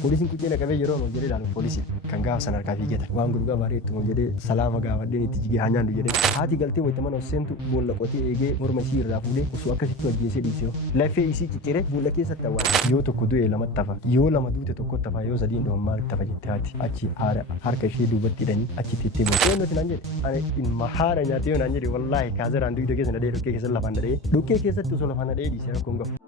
Poolisiin kuccee qabee yeroo nu jedhee ilaalu poolisiin kan gaafa sana harkaa fiigatan waan gurguraa bareetu mu jedhee salaama gaafadheen itti jigee hanyaan du jedhee haati galtee wayita mana seentu boolla qotee eegee morma isii irraa fuudhee osoo akkasitti wajjeesee dhiisee lafee isii cicciree boolla keessatti awwaala yoo tokko du'e lamatti tafa yoo lama duute tokkotti tafa yoo sadiin dhuman maalitti tafa jettee haati achi haadha harka ishee duubatti hidhanii achi teettee boolla nuti naan jedhe ani ilma haadha nyaatee naan jedhe wallaahi kaazeraan duwidoo keessa nadhee dhokkee keessa lafaan nadhee dhokkee keessatti osoo lafaan nadhee dhiisee rakkoon gafu.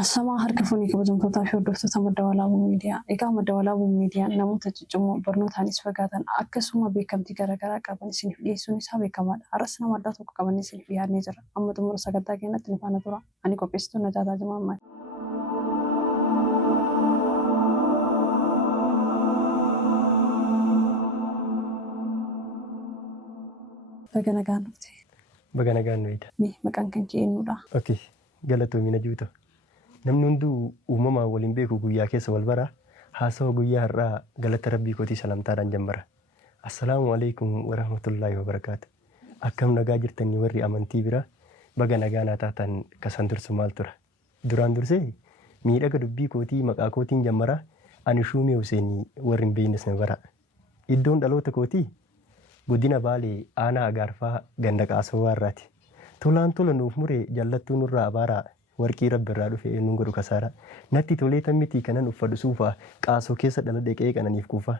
Asama harka fuunii kabajamtootaa fi hordoftoota madda walaabuu miidiyaa. Egaa madda walaabuu miidiyaan namoota ciccimoo barnootaanis fagaatan akkasuma beekamtii garaagaraa qaban isiniif dhiyeessuun isaa beekamaadha. Har'as nama addaa tokko qabannee isiniif dhiyaannee jira. Amma xumura sagantaa keenyatti nu faana tura. Ani qopheessituu Najaataa Jimaammaati. Baga nagaan dhufte. Baga nagaan nuyiidha. Maqaan kan kee eenyudha? Okay, galatoomina juuta. Namni hunduu uumamaa waliin beeku guyyaa keessa wal bara haasawa guyyaa har'aa galata rabbii kootii salamtaadhaan jammara. Assalaamu alaikum warahmatullaahi wabarakaatu. Akkam nagaa jirtanii warri amantii bira baga nagaa naa taatan kasan dursu maal tura. Duraan dursee miidhaga dubbii kootii maqaa kootiin jammara ani Shuumee Huseenii warri hin beeknes na bara. Iddoon dhaloota kootii godina Baalee aanaa Agaarfaa ganda Qaasawwaa irraati. Tolaan tola nuuf muree jallattuu nurraa abaaraa. Warqii rabbi irraa dhufe eenyuun godhu kasaara. Natti tolee tammitii kanan uffadhu suufaa qaasoo keessa dhaladhe qe'ee qananiif kuufa.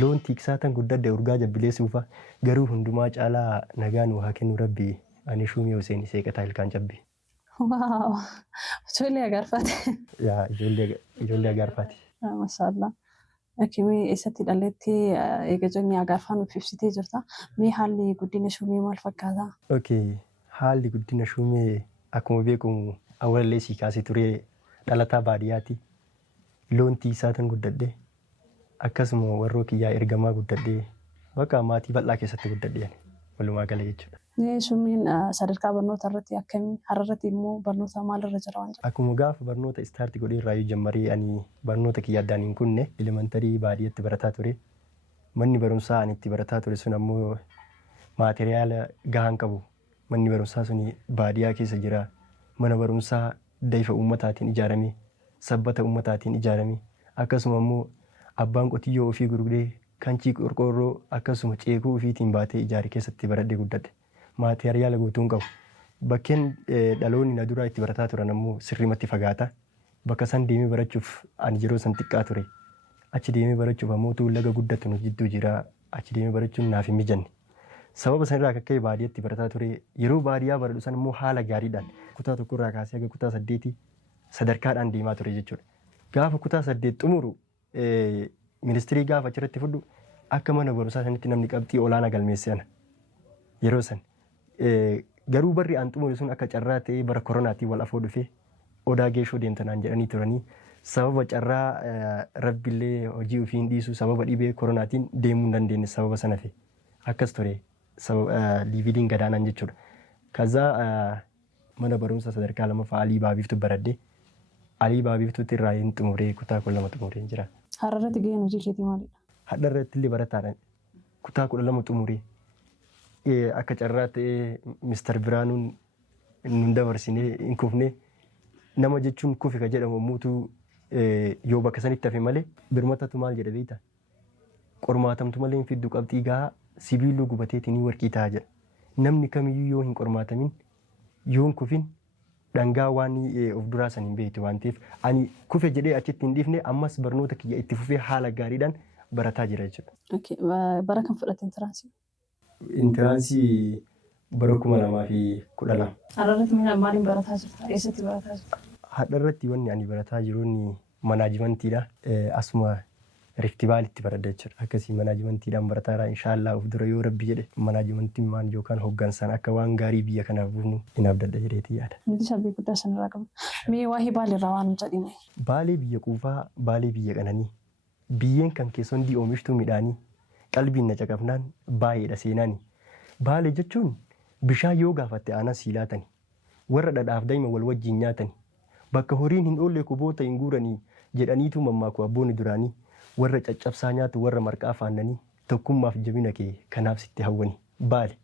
Loon tiiksaatan guddadde urgaa jabbilee suufa. Garuu hundumaa caalaa nagaan waa kennu rabbi ani Shuumee Huseen seeqataa ilkaan cabbi. Waaw! Ijoollee Agaarfaati. Yaa ijoollee Agaarfaati. Mashallah. Akimii eessatti dhaleetti eega jirni Agaarfaa nuuf ibsitee jirta. Mee haalli guddina Shuumee maal fakkaata? Okay, haalli guddina Shuumee akkuma beekamu awwaallee sii kaasee turee dhalataa baadiyyaati. Loon tiisaatan guddadhe akkasuma warroo kiyyaa ergamaa guddadhe bakka maatii bal'aa keessatti guddadhe walumaa gala jechuudha. Shuumeen sadarkaa barnoota irratti akkamii har'arratti immoo barnoota maalirra jira waan jedhu? Akkuma gaafa barnoota istaartii godhee irraa jammaree ani barnoota kiyya addaan hin kunne elementarii baadiyyaatti barataa ture. Manni barumsaa ani itti barataa ture sun ammoo maateriyaala gahaan qabu. Manni barumsaa suni baadiyyaa keessa jira. Mana barumsaa dayfa uummataatiin ijaarame, sabbata uummataatiin ijaarame, akkasuma immoo abbaan qotiyyoo ofii gurguree kancii qorqoorroo akkasuma ceekuu ofiitiin baatee ijaare keessatti baradhee guddadhe. Maateriyaala guutuun qabu. Bakkeen dhaloonni na duraa itti barataa turan ammoo sirrimatti fagaata. Bakka san deemee barachuuf ani yeroo san xiqqaa ture. Achi deemee barachuuf ammoo laga guddatu nu jidduu jira. Achi deemee barachuun naaf hin mijanne. Sababa sanarraa akka ka'e baadiyyaatti barataa ture. Yeroo baadiyyaa baradhu san immoo haala gaariidhaan kutaa tokkorraa kaasee haga kutaa 8 sadarkaadhaan deemaa ture jechuudha. Gaafa kutaa 8 xumuru ministirii gaafa achirratti fudhu akka mana barumsaa sanitti namni qabxii olaanaa galmeesse ana. Yeroo san garuu barri aan xumure sun akka carraa ta'ee bara koronaatiin wal afoo dhufee odaa geeshoo deemtanaan jedhanii turanii sababa carraa rabbillee hojii ofii hin dhiisu sababa dhibee koronaatiin deemuu hin dandeenye sababa sana fi akkas ture. Liividiin gadaanaan jechuudha. Kazaa mana barumsa sadarkaa lamaffaa Alii Baabiiftu baradhee Alii Baabiiftuutti irraa hin xumuree kutaa 12 xumuree jira. Har'arratti gaheen hojii keetii maalidha? Har'arratti illee barataadhaan kutaa 12 xumuree akka carraa ta'ee Mister Biraanuun nun dabarsinee hin kufne nama jechuun kufi ka jedhamu muutuu yoo bakka sanitti hafe malee birmatatu maal jedha beektaa? Qormaatamtu malee hin fiddu qabxii gahaa sibiiluu gubateetiin warqii ta'a jedha. Namni kamiyyuu yoo hin qormaatamin yoo hin kufin dhangaa waan of duraa san hin beektu waan ta'eef ani kufe jedhee achitti hin dhiifne ammas barnoota kiyya itti fufee haala gaariidhaan barataa jira jechuudha. Bara kam fudhatte intiraansii? Intiraansii bara 2012. Har'arratti maaliin barataa jirta? Eessatti barataa jirta? Har'arratti wanni ani barataa jiruun manaajimantiidha. Asuma Riftibaalitti baradha jechuudha. Akkasii manaajimantiidhaan barataadha. Inshaallah of dura yoo rabbi jedhe manaajimantiin maan yookaan hooggansaan akka waan gaarii biyya kanaaf buufnu hin abdadha jedheeti yaada. Nuti sabbii guddaa sanarraa qabna. Mee waa'ee Baaleerraa waan jedhime? Baalee biyya quufaa, Baalee biyya qananii. Biyyeen kan keessoon oomishtuu midhaanii qalbiin na caqafnaan baay'eedha seenaani. Baalee jechuun bishaan yoo gaafatte aanan sii laatani. Warra dhadhaaf daa'ima wal wajjin nyaatani. Bakka horiin hin oolle kuboota hin guuranii jedhaniitu mammaaku abboonni duraanii. Warra caccabsaa nyaatu warra marqaa faannanii tokkummaaf jabina kee kanaaf sitti hawwani. Baale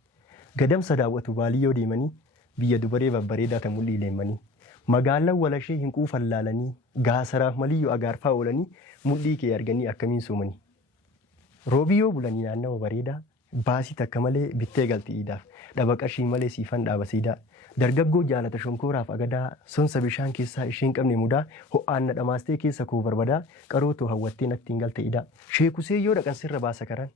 Gadamsa daawwatu baaliyyoo deemanii biyya dubaree babbareedaa ta mul'ii leemmanii. Magaalaan walashee hin quufan laalanii gaasaraaf maliyyoo agaarfaa oolanii mul'ii kee arganii akkamiin soomanii. Roobiyyoo bulanii naannawa bareedaa baasii takka malee bittee galti iidaaf dhaba qarshii malee siifan dhaaba siidaa. Dargaggoo jaalata shonkooraaf agadaa sonsa bishaan keessaa isheen qabne mudaa ho'aan na dhamaastee keessa koo barbadaa qarootoo hawwattee natti hin galte idaa. Sheekusee yoo dhaqan sirra baasa karan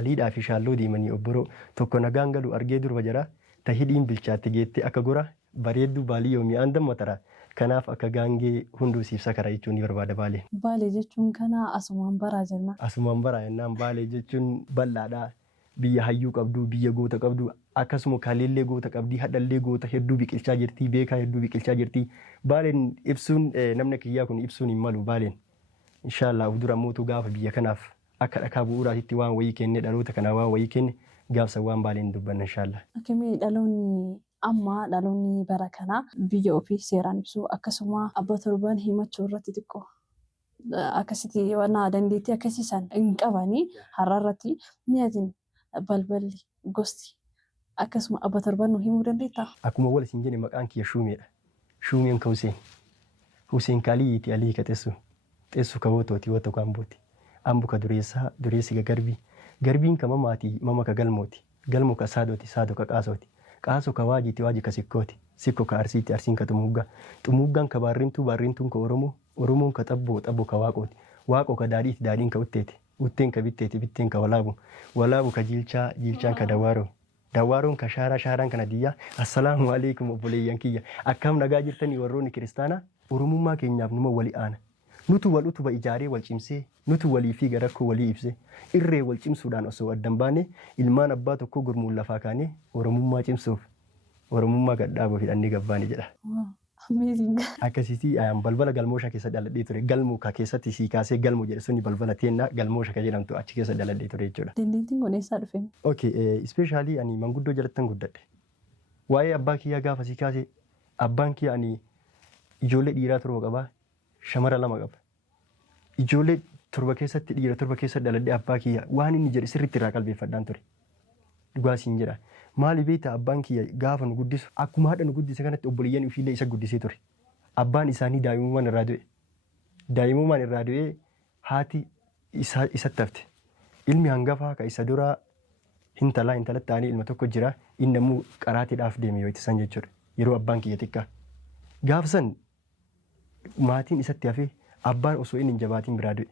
aliidhaa fi shaalloo deemanii obboroo tokko nagaan galu argee durba jara ta hidhiin bilchaatte geettee akka gora bareedduu baaliyyoo mi'aan dammatara. Kanaaf akka gaangee hunduu siibsa kara jechuun ni barbaada Baaleen. Baalee jechuun kana asumaan baraa jenna. Asumaan baraa jennaan Baalee jechuun bal'aadhaa. Biyya hayyuu qabdu, biyya goota qabdu, akkasuma kaleellee goota qabdi, hadhallee goota hedduu biqilchaa jirti, beekaa hedduu biqilchaa jirti. Baaleen ibsuun namni kiyyaa kun ibsuun hin malu Baaleen. Inshaallah dura mootuu gaafa biyya kanaaf akka dhakaa bu'uuraatitti waan wayii kenne dhaloota kanaa waan wayii kenne gaafsa waan Baaleen dubbanna inshaallah. Akkami dhaloonni amma dhaloonni bara kanaa biyya ofii seeraan ibsuu akkasuma abba torban himachuu irratti xiqqoo. Akkasitti waan dandeettii akkasiisan hin qabanii har'a irratti mi'aatiin balballi gosti akkasuma abba torban nu himuu dandeettaa? Akkuma wal isin jenne maqaan kiyya Shuumeedha. Shuumeen ka Huseen. Huseen ka Aliyiiti Alii ka Xeessu. Xeessu ka Bootooti Woota ka Ambooti. Ambu ka Dureessaa Dureessi ka Garbii. Garbiin ka Mamaati Mama ka Galmooti. Galmo ka Saadooti Saadoo ka Qaasooti. Qaasoo ka Waajiiti Waaji ka Sikkooti. Sikko ka Arsiiti Arsiin ka Xumuuggaa. Xumuuggaan ka Baarrintuu Baarrintuun ka Oromoo. Oromoon ka Xabboo Xabboo ka Waaqooti. Waaqoo ka Daadhiiti Daadhiin ka Utteeti. Utteen ka Bitteeti Bitteen ka Walaabu. Walaabu ka Jiilchaa Jiilchaan ka Dawaaroo. Dawaaroon ka Shaaraa Shaaraan kana diyyaa. Assalaamu alaikum obboleeyyan kiyya. Akkam nagaa jirtanii warroonni kiristaanaa Oromummaa keenyaaf numa wali aana. Nutu wal utuba ijaaree wal cimsee nutu walii fi garakkoo walii ibsee irree wal cimsuudhaan osoo addan baane ilmaan abbaa tokkoo gurmuun lafaa kaanee Oromummaa cimsuuf Oromummaa gadhaabuuf hidhannee gabbaane jedha. Akkasitti balbala galmoosha keessa dhaladhee ture. Galmoo ka keessatti sii kaasee galmoo jedhe sunni balbala teennaa galmoosha ka jedhamtu achi keessa dhaladhee ture jechuudha. Dandeettiin kun eessaa dhufe? Okay, especially ani manguddoo jalattan guddadhe. Waa'ee abbaa kiyyaa gaafa sii kaasee abbaan kiyyaa ani ijoollee dhiiraa torba qabaa shamara lama qaba. Ijoollee torba keessatti dhiira torba keessa dhaladhee abbaa kiyyaa waan inni jedhe sirriitti irraa qalbeeffadhaan ture. Dhugaa siin jedha. Maali beektaa abbaan kiyya gaafa nu guddisu akkuma haadha nu guddise kanatti obboleeyyan ofiillee isa guddisee ture. Abbaan isaanii daa'imummaan irraa du'e. Daa'imummaan irraa du'ee haati isatti hafte. Ilmi hangafaa ka isa duraa intalatti ta'anii ilma tokko jira. Inni ammoo qaraateedhaaf deeme yoo ittisan jechuudha. Yeroo abbaan kiyya xiqqaa. Gaafa san maatiin isatti hafee abbaan osoo inni hin jabaatiin biraa du'e.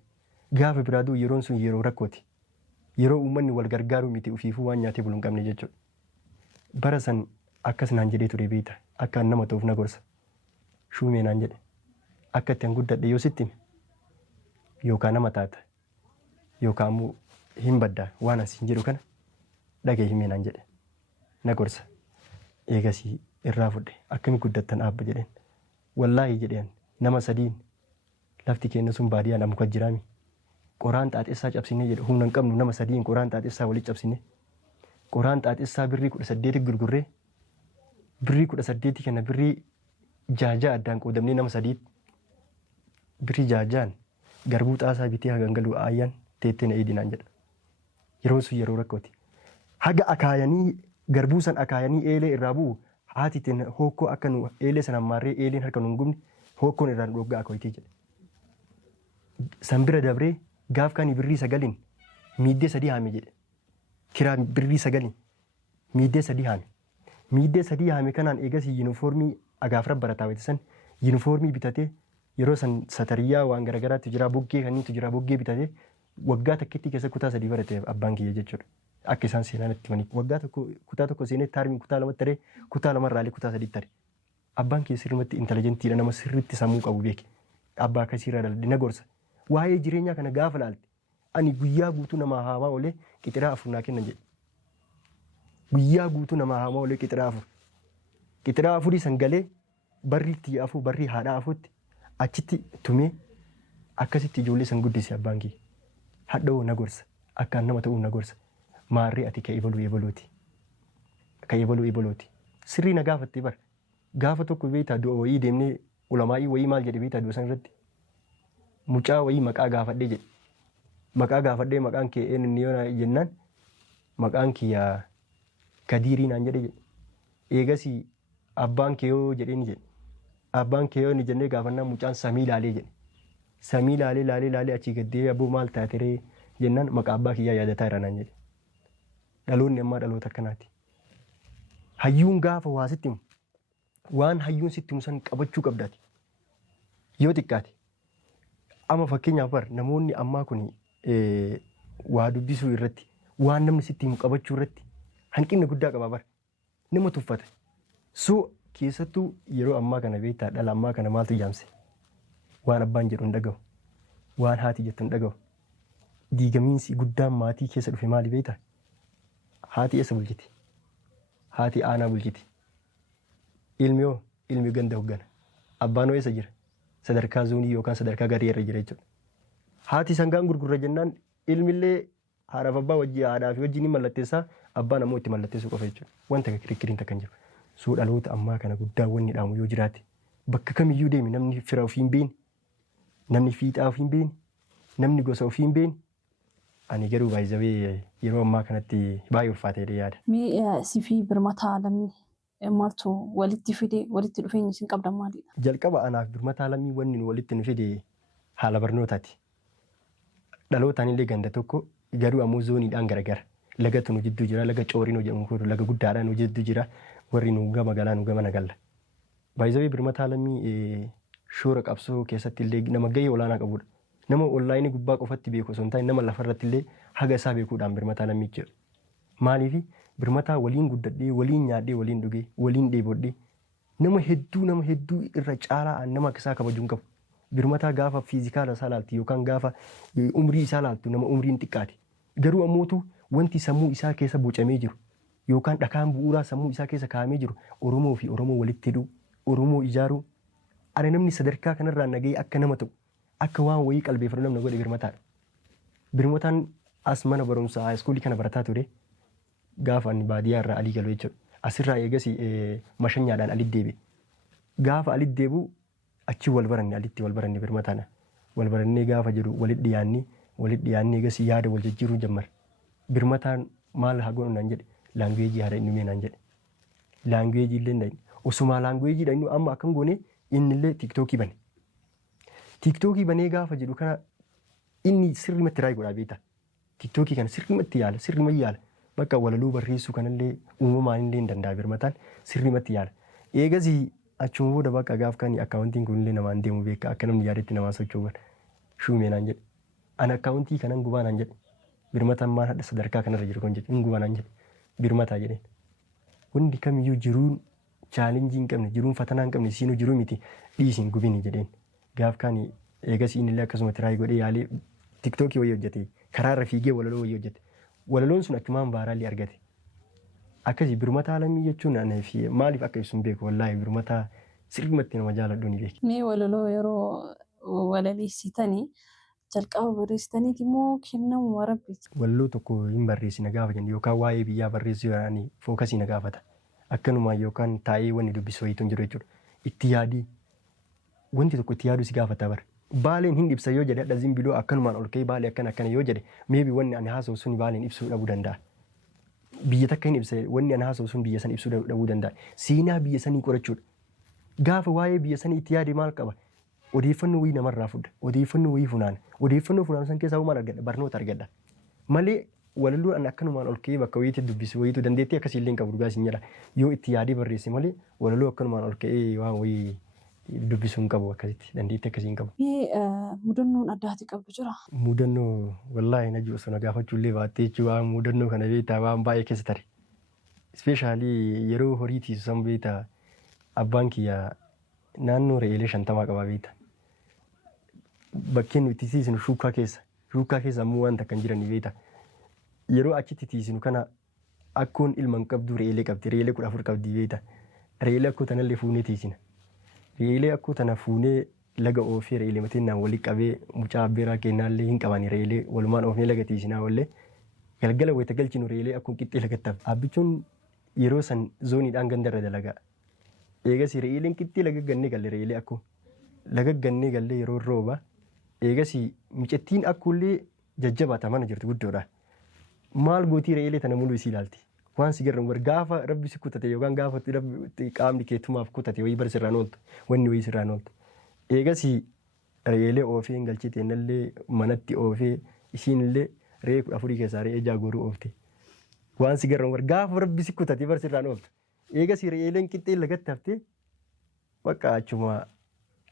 Gaafa biraa du'u yeroon sun yeroo rakkooti. Yeroo uummanni wal gargaaruu miti ofiifuu waan nyaatee bulu hin qabne jechuudha. Bara san akkas naan jedhee ture beekta akka nama ta'uuf na gorsa. Shuumee naan jedhe akka ittiin guddadhe yoo sitti yookaan nama taata yookaan immoo hin baddaa waan asiin jedhu kana dhagee himee naan jedhe na gorsa. Eegasii irraa fudhe akkami guddattan abba jedheen wallaahi jedheen nama sadiin lafti keenya sun baadiyyaa nama muka jiraami. Qoraan xaaxessaa cabsinee jedhe humna hin qabnu nama sadiin qoraan xaaxessaa walitti cabsinee. Qoraan xaaxessaa birrii 18 gurgurree birrii 18 kana birrii jaajaa addaan qoodamnee nama sadiitti birrii jaajaan garbuu xaasaa bitee hagan galuu aayyaan teettee na eedinaan jedha. Yeroo sun yeroo rakkooti. Haga akaayanii garbuu san akaayanii eelee irraa bu'u haatiitiin hokkoo akka nu eelee sana maarree eeleen harka nu hin gubne hokkoon irraa nu dhoggaa akooyitii jedha. San bira dabree gaaf kaanii birrii 9 miiddee 3 haame jedhe. Kiraa birrii 9 miiddee 3 haame. Miiddee 3 haame kanaan eegas yuunifoormii agaafra barataa wayitisan yuunifoormii bitatee yeroo san satariyyaa waan garagaraatti jira buggee kaniitu jira buggee bitatee waggaa takkitti keessa kutaa 3 barate abbaan kiyya jechuudha. Akka isaan seenaan itti manii waggaa tokko kutaa tokko seenee taarmiin kutaa 2 taree kutaa 2 irraalee kutaa 3 tare. Abbaan kiyya sirriitti intelligentiidha nama sirriitti sammuu qabu beeke. Abbaa akkasiirraa dhaladhe na gorsa. Waa'ee jireenyaa kana gaafa laalte ani guyyaa guutuu nama haamaa olee qixiraa 4 naa kennan jedhe. Guyyaa guutuu nama haamaa olee qixiraa 4. Qixiraa 4 san galee barri itti afuu barri haadhaa afuutti achitti tumee akkasitti ijoollee san guddise abbaan kiyya. Hadhoo na gorsa akkaan nama ta'uu na gorsa. Maarree ati ka ebaluuti. Ka ebaluuti. Sirrii na gaafattee bara. Gaafa tokko beektaa du'a wayii deemnee ulamaa'ii wayii maal jedhe beektaa du'a san irratti. Mucaa wayii maqaa gaafadhee jedhe. Maqaa gaafadhee maqaan kee eenyu yoo jennaan maqaan kiyyaa Kadiirii naan jedhe jedhe. Eegas abbaan kee yoo jedhee ni jedhe. Abbaan kee yoo ni jennee gaafannaan mucaan samii ilaalee jedhe. Samii ilaalee achii gaddee aboo maal taateree jennaan maqaa abbaa kiyyaa yaadataa irra naan jedhe. Dhaloonni ammaa dhaloota akkanaati. Hayyuun gaafa waa sitti himu waan hayyuun sitti himu san qabachuu qabdaati. Yoo xiqqaate amma fakkeenyaaf bar namoonni ammaa kun waa dubbisuu irratti waan namni sitti himu qabachuu irratti hanqinni guddaa qaba bar nama tuffata. So keessattuu yeroo ammaa kana beektaa dhala ammaa kana maaltu jaamse waan abbaan jedhu hin dhagahu waan haati jettu hin dhagahu. Diigamiinsi guddaan maatii keessa dhufe maali beektaa? Haati eessa bulchiti? Haati aanaa bulchiti. Ilmi ganda hoggana. Abbaan eessa jira? Sadarkaa zoonii yookaan sadarkaa garii irra jira jechuudha. Haati sangaan gurgurra jennaan ilmillee haadhaaf abbaa haadhaa fi wajjin ni mallatteessaa abbaan ammoo itti mallatteessuu qofa jechuudha. Wanta kirikiriin takka hin jiru. Suu dhaloota ammaa kana guddaa wanni dhaamu yoo jiraate bakka kamiyyuu deemi namni fira ofii hin beekne namni fiixaa ofii hin beekne namni gosa ofii hin beekne. Ani garuu baay'ee yeroo ammaa kanatti baay'ee ulfaatee yaada. Mee siifii birmataa lammii maaltu walitti fide walitti dhufeenyi isin qabdan maalidha? Jalqaba anaaf birmataa lammii wanni walitti nu fide haala barnootaati. Dhalootaan illee ganda tokko garuu ammoo zooniidhaan garagara. Lagatu nu jidduu jira laga coorinoo jedhamu kun laga guddaadhaan nu jidduu jira warri nu gama galaa nu gama nagalla. Baay'ee birmataa lammii shoora qabsoo keessatti illee nama gahee olaanaa qabudha. Nama onlaayinii gubbaa qofatti beeku osoo hin taane nama lafarratti illee haga isaa beekuudhaan birmataa lammii jedhu. Maaliif birmataa waliin guddadhee waliin nyaadhee waliin dhugee waliin dheebodhee nama hedduu irra caalaa nama akka isaa kabajuun qabu. Birmataa gaafa fiizikaala isaa laaltu yookaan gaafa umrii isaa laaltu nama umriin xiqqaate. Garuu ammootu wanti sammuu isaa keessa bocamee jiru yookaan dhakaan bu'uuraa sammuu isaa keessa kaa'amee jiru Oromoo fi Oromoo walitti hidhuu Oromoo ijaaruu. Ani namni sadarkaa kanarraa nagahee akka nama ta'u. Akka waan wayii qalbeeffatu namni godhe birmataadha. Birmataan as mana barumsaa haayiskuulii kana barataa ture gaafa ani baadiyyaa irraa alii galu jechuudha. Asirraa eegas mashanyaadhaan alitti deebi'e. Gaafa alitti deebi'u achi wal baranne birmataan. Wal barannee gaafa jiru walitti dhiyaannee eegas yaada wal jijjiiruu jammar. Birmataan maal haa godhu naan jedhe laanguweejii haadha inni naan jedhe. Laanguweejii illee naan osuma laanguweejiidha inni amma akkam goone inni illee tiktookii bane. Tiktookii banee gaafa jedhu kana inni sirrimatti raayii godhaa beektaa. Tiktookii kana sirrimatti yaala. Bakka walaloo barreessuu kanallee uumamaan illee hin danda'a birmataan sirrimatti yaala. Eegas achuma booda bakka gaaf kan akkaawuntiin kunillee namaan deemu beeka akka namni yaadetti namaa socho'uun shuumee naan jedhe. Ani akkaawuntii kanan gubaa naan jedhe. Birmataan maal hadha sadarkaa kanarra jiru kun jedhe hin gubaa naan jedhe. Birmataa jedheen. Hundi kamiyyuu jiruun chaalenjii hin qabne jiruun fatanaa hin qabne siinuu jiruu miti dhiisiin gubini jedheen. Gaaf kan eegas inni illee akkasumatti raayii godhee yaalee tiktookii wayii hojjete karaa irra fiigee walaloo wayii hojjete. Walaloon sun achumaan baaraallee argate. Akkasii birmataa lammii jechuun fi maaliif akka ibsuun beeku wallaahi birmataa sirrimatti nama jaaladhu ni beeku. Mee walaloo yeroo walaleessitanii jalqaba barreessitaniiti moo kennamu warabbiiti? Walaloo tokko hin barreessina gaafa jennu yookaan waa'ee biyyaa barreessuu yaani fookasii na gaafata. Akkanumaan yookaan taa'ee wanni dubbisu wayiitu hin jiru jechuudha. Itti yaadii wanti tokko itti yaaduu si gaafata bara. Baaleen hin ibsa yoo jedhe hadha zimbiloo akkanumaan ol ka'ee baalee akkana yoo jedhe meebi wanni ani haasa'u sun baaleen ibsuu dhabuu danda'a. Biyya takka hin ibsa wanni ani haasa'u sun biyya san ibsuu dhabuu danda'a. Seenaa biyya sanii qorachuudha. Gaafa waa'ee biyya sanii itti yaade maal qaba? Odeeffannoo wayii namarraa fudha. Odeeffannoo wayii funaana. Odeeffannoo funaana san keessaa maal argadha? Barnoota argadha. Malee walaloo ani akkanumaan ol ka'ee bakka wayiitti dubbisu wayiitu dandeettii akkasii illee hin qabu dhugaa isin jedha. Yoo itti yaadee barreesse malee walaloo akkanumaan ol ka'ee waan wayii dubbisuu hin qabu akkasitti dandeettii akkasii hin qabu. Mudannoon addaati qabdu jira. Mudannoo wallaahi na jiru sana gaafachuu illee baattee jechuun waan mudannoo kana beektaa waan baay'ee keessa tare. Ispeeshaalii yeroo horii tiisu san beektaa abbaan kiyya naannoo re'eelee 50 qabaa beektaa. Bakkeen nuti tiisinu shuukaa keessa ammoo wanta kan jiran beektaa. Yeroo achitti tiisinu kana akkoon ilma hin qabdu re'eelee qabdi re'eelee 14 qabdi beektaa. Re'eelee akkoo tanallee fuunee tiisina. Re'eelee akkoo tana fuunee laga oofee re'eelee mateenaan walii qabee mucaa abbeeraa kennaallee hin qabani re'eelee walumaan oofnee laga tiisinaa wallee galgala wayita galchinu re'eelee akkuun qixxee lagattaaf. Abbichuun yeroo san zooniidhaan gandarra dalagaa. Eegas re'eeleen qixxee lagaggannee galle re'eelee akkoo lagaggannee gallee yeroo rooba eegas micettiin akkuullee jajjabaata mana jirtu guddoodha. Maal gootii re'eelee tana muluu isii ilaalti. waan si garran war gaafa rabbi si kutate yookaan gaafa qaamni keetumaaf kutate wayii bar sirraan ooltu wanni wayii sirraan ooltu. Eegasii re'eelee oofee galchite nallee manatti oofee isiinillee re'ee 14 keessaa re'ee jaagoruu oofte. Waan si garran war gaafa rabbi si kutate bar sirraan ooltu. Eegasii re'eeleen qixxee lagatti haftee bakka achuma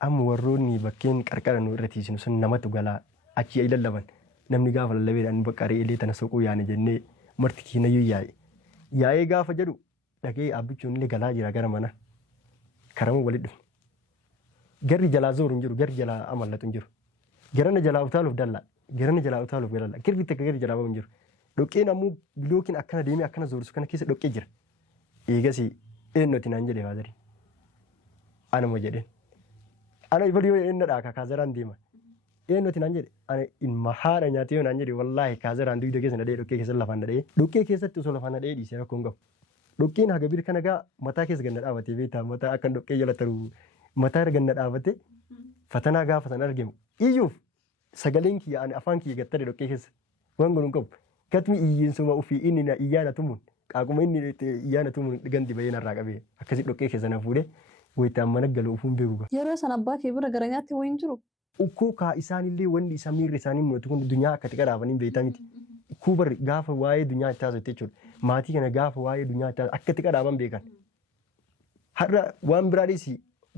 amma warroonni bakkeen qarqara nu irra tiisinu sun namatu galaa achi lallaban namni gaafa lallabeedhaan bakka re'eelee tana soquu yaane jennee marti kiinayyuu yaa'e. Yaa'ee gaafa jedhu dhagee abbichuun illee galaa jira gara mana karamu walitti dhufu. Garri jalaa zooru hin jiru garri jalaa amallatu hin jiru. Garana jalaa utaaluuf dallaa garana jalaa utaaluuf dallaa garri takka garri jalaa bahu hin jiru. Dhoqqeen ammoo bilookiin akkana deemee akkana zoorsu kana keessa dhoqqee jira. Eegasii eenyuti naan jedhee faazari. Anuma jedheen. Ana ibaluu eenyu dhaa kaazaraan deema. Eenyuti naan jedhe ana ilma haadha nyaatee naan jedhe wallaahi kaazaraan dugda keessa nadhee dhoqqee keessa lafaan nadhee dhoqqee keessatti osoo lafaan nadhee dhiisee rakkoon qabu. Dhoqqeen haga bir kana gaa mataa keessa ganna dhaabatee beektaa mataa akka dhoqqee jala taru mataa irra ganna dhaabatee fatanaa gaafa san argamu iyyuuf sagaleen kiyya ani afaan kiyya gattare dhoqqee keessa waan godhuun qabu katmi iyyiinsuma ofii inni na iyyaana tumuun qaaquma inni iyyaana tumuun gandi bahee narraa qabee akkasii dhoqqee keessa na fuudhee wayitaan mana galu ufuun beeku. Yeroo san abbaa kee bira gara nyaatti wayiin jiru. Ukkoo kaa isaanillee wanni isa miirri isaanii mul'atu kun dunyaa akka xiqqaa dhaabanii beektaa miti. Kubar gaafa waa'ee dunyaa itti haasa'e jechuudha. Maatii kana gaafa waa'ee dunyaa itti haasa'e akka xiqqaa dhaaban beekan. Har'a waan biraadhis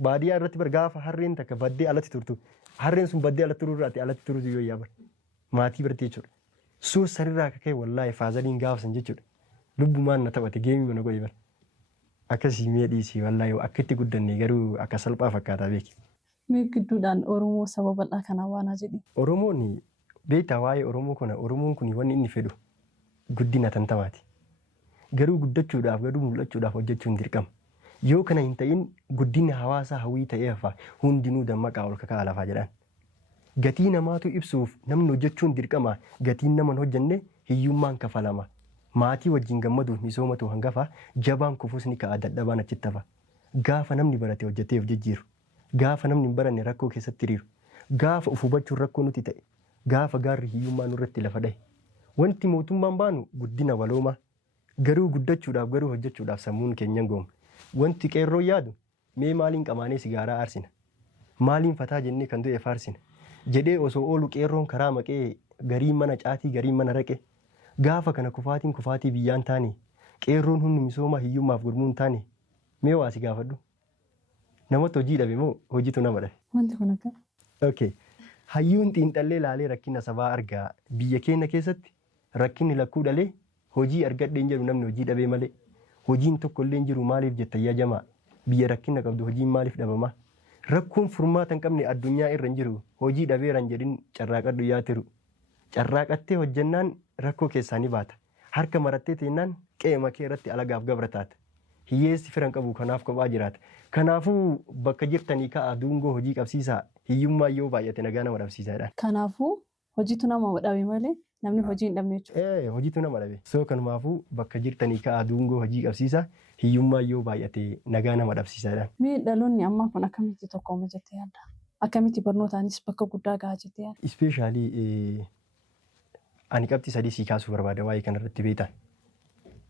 baadiyyaa irratti bar gaafa harreen takka baddee alatti turtu harreen sun baddee alatti turuu irraati alatti turuutu yoo yaaban maatii birate jechuudha. Suur sanirraa akka ka'e wallaahi faazaliin gaafa san jechuudha. Lubbumaan na taphate geemii mana godhe bara. Akkasii miidhiisii wallaahi akka itti guddanne garuu akka salphaa fakkaataa beeki. Mee gidduudhaan Oromoo saba bal'aa kanaa waan jedhi. Oromoon beektaa waa'ee Oromoo kana Oromoon kun wanni inni fedhu guddina tantamaati. Garuu guddachuudhaaf garuu mul'achuudhaaf hojjechuun dirqama. Yoo kana hin ta'in guddinni hawaasaa hawwii ta'ee hafa hundinuu dammaqaa ol kakaa lafaa jedhan. Gatii namaatu ibsuuf namni hojjechuun dirqama gatiin nama hin hojjenne hiyyummaan kafalama. Maatii wajjin gammaduuf misoomatu hangafa jabaan kufuus ni ka'a dadhabaan achitti hafa. Gaafa namni barate hojjetee of jijjiiru. Gaafa namni hin baranne rakkoo keessatti hiriiru. Gaafa uf hubachuun rakkoo nuti ta'e. Gaafa gaarri hiyyummaa nurratti lafa dhahe. Wanti mootummaan baanu guddina waloomaa. Garuu guddachuudhaaf garuu hojjechuudhaaf sammuun keenyan gooma. Wanti qeerroo yaadu mee maaliin qamaanee sigaaraa aarsina. Maaliin fataa jennee kan du'e faarsina. Jedhee osoo oolu qeerroon karaa maqee gariin mana caatii gariin mana raqe. Gaafa kana kufaatii biyyaan taane qeerroon hundi misooma hiyyummaaf gurmuun taane mee waa si gaafadhu. Namatti hojii dhabe moo hojiitu nama dhabe? Wanti kun akka. Okay. Hayyuun xiinxallee laalee rakkina sabaa argaa biyya keenya keessatti rakkinni lakkuu dhalee hojii argadhee hin jedhu namni hojii dhabee malee hojiin tokko illee hin jiru maaliif jetta yaajamaa biyya rakkina qabdu hojiin maaliif dhabamaa rakkoon furmaata hin qabne addunyaa irra hin jiru hojii dhabeeran jedhin carraaqadhu yaatiru carraaqattee hojjennaan rakkoo keessaa ni baata harka marattee teennaan qe'ee kee irratti alagaaf gabra taata. Hiyyeessi firan qabu kanaaf kophaa jiraata. Kanaafuu bakka jirtanii ka'a duungoo hojii qabsiisaa hiyyummaa yoo baay'ate nagaa nama dhabsiisaadha. Kanaafuu hojiitu nama dhabe malee namni hojii hin dhabne jechuudha. Hojiitu nama dhabe. So kanumaafuu bakka jirtanii ka'a duungoo hojii qabsiisaa hiyyummaa yoo baay'ate nagaa nama dhabsiisaadha. Mee dhaloonni ammaa kun akkamitti tokkooma jettee yaadda? Akkamitti barnootaanis bakka guddaa gahaa jettee yaadda? Ispeeshaalii ani qabxii sadii sii kaasuu barbaada waa'ee kanarratti beektan.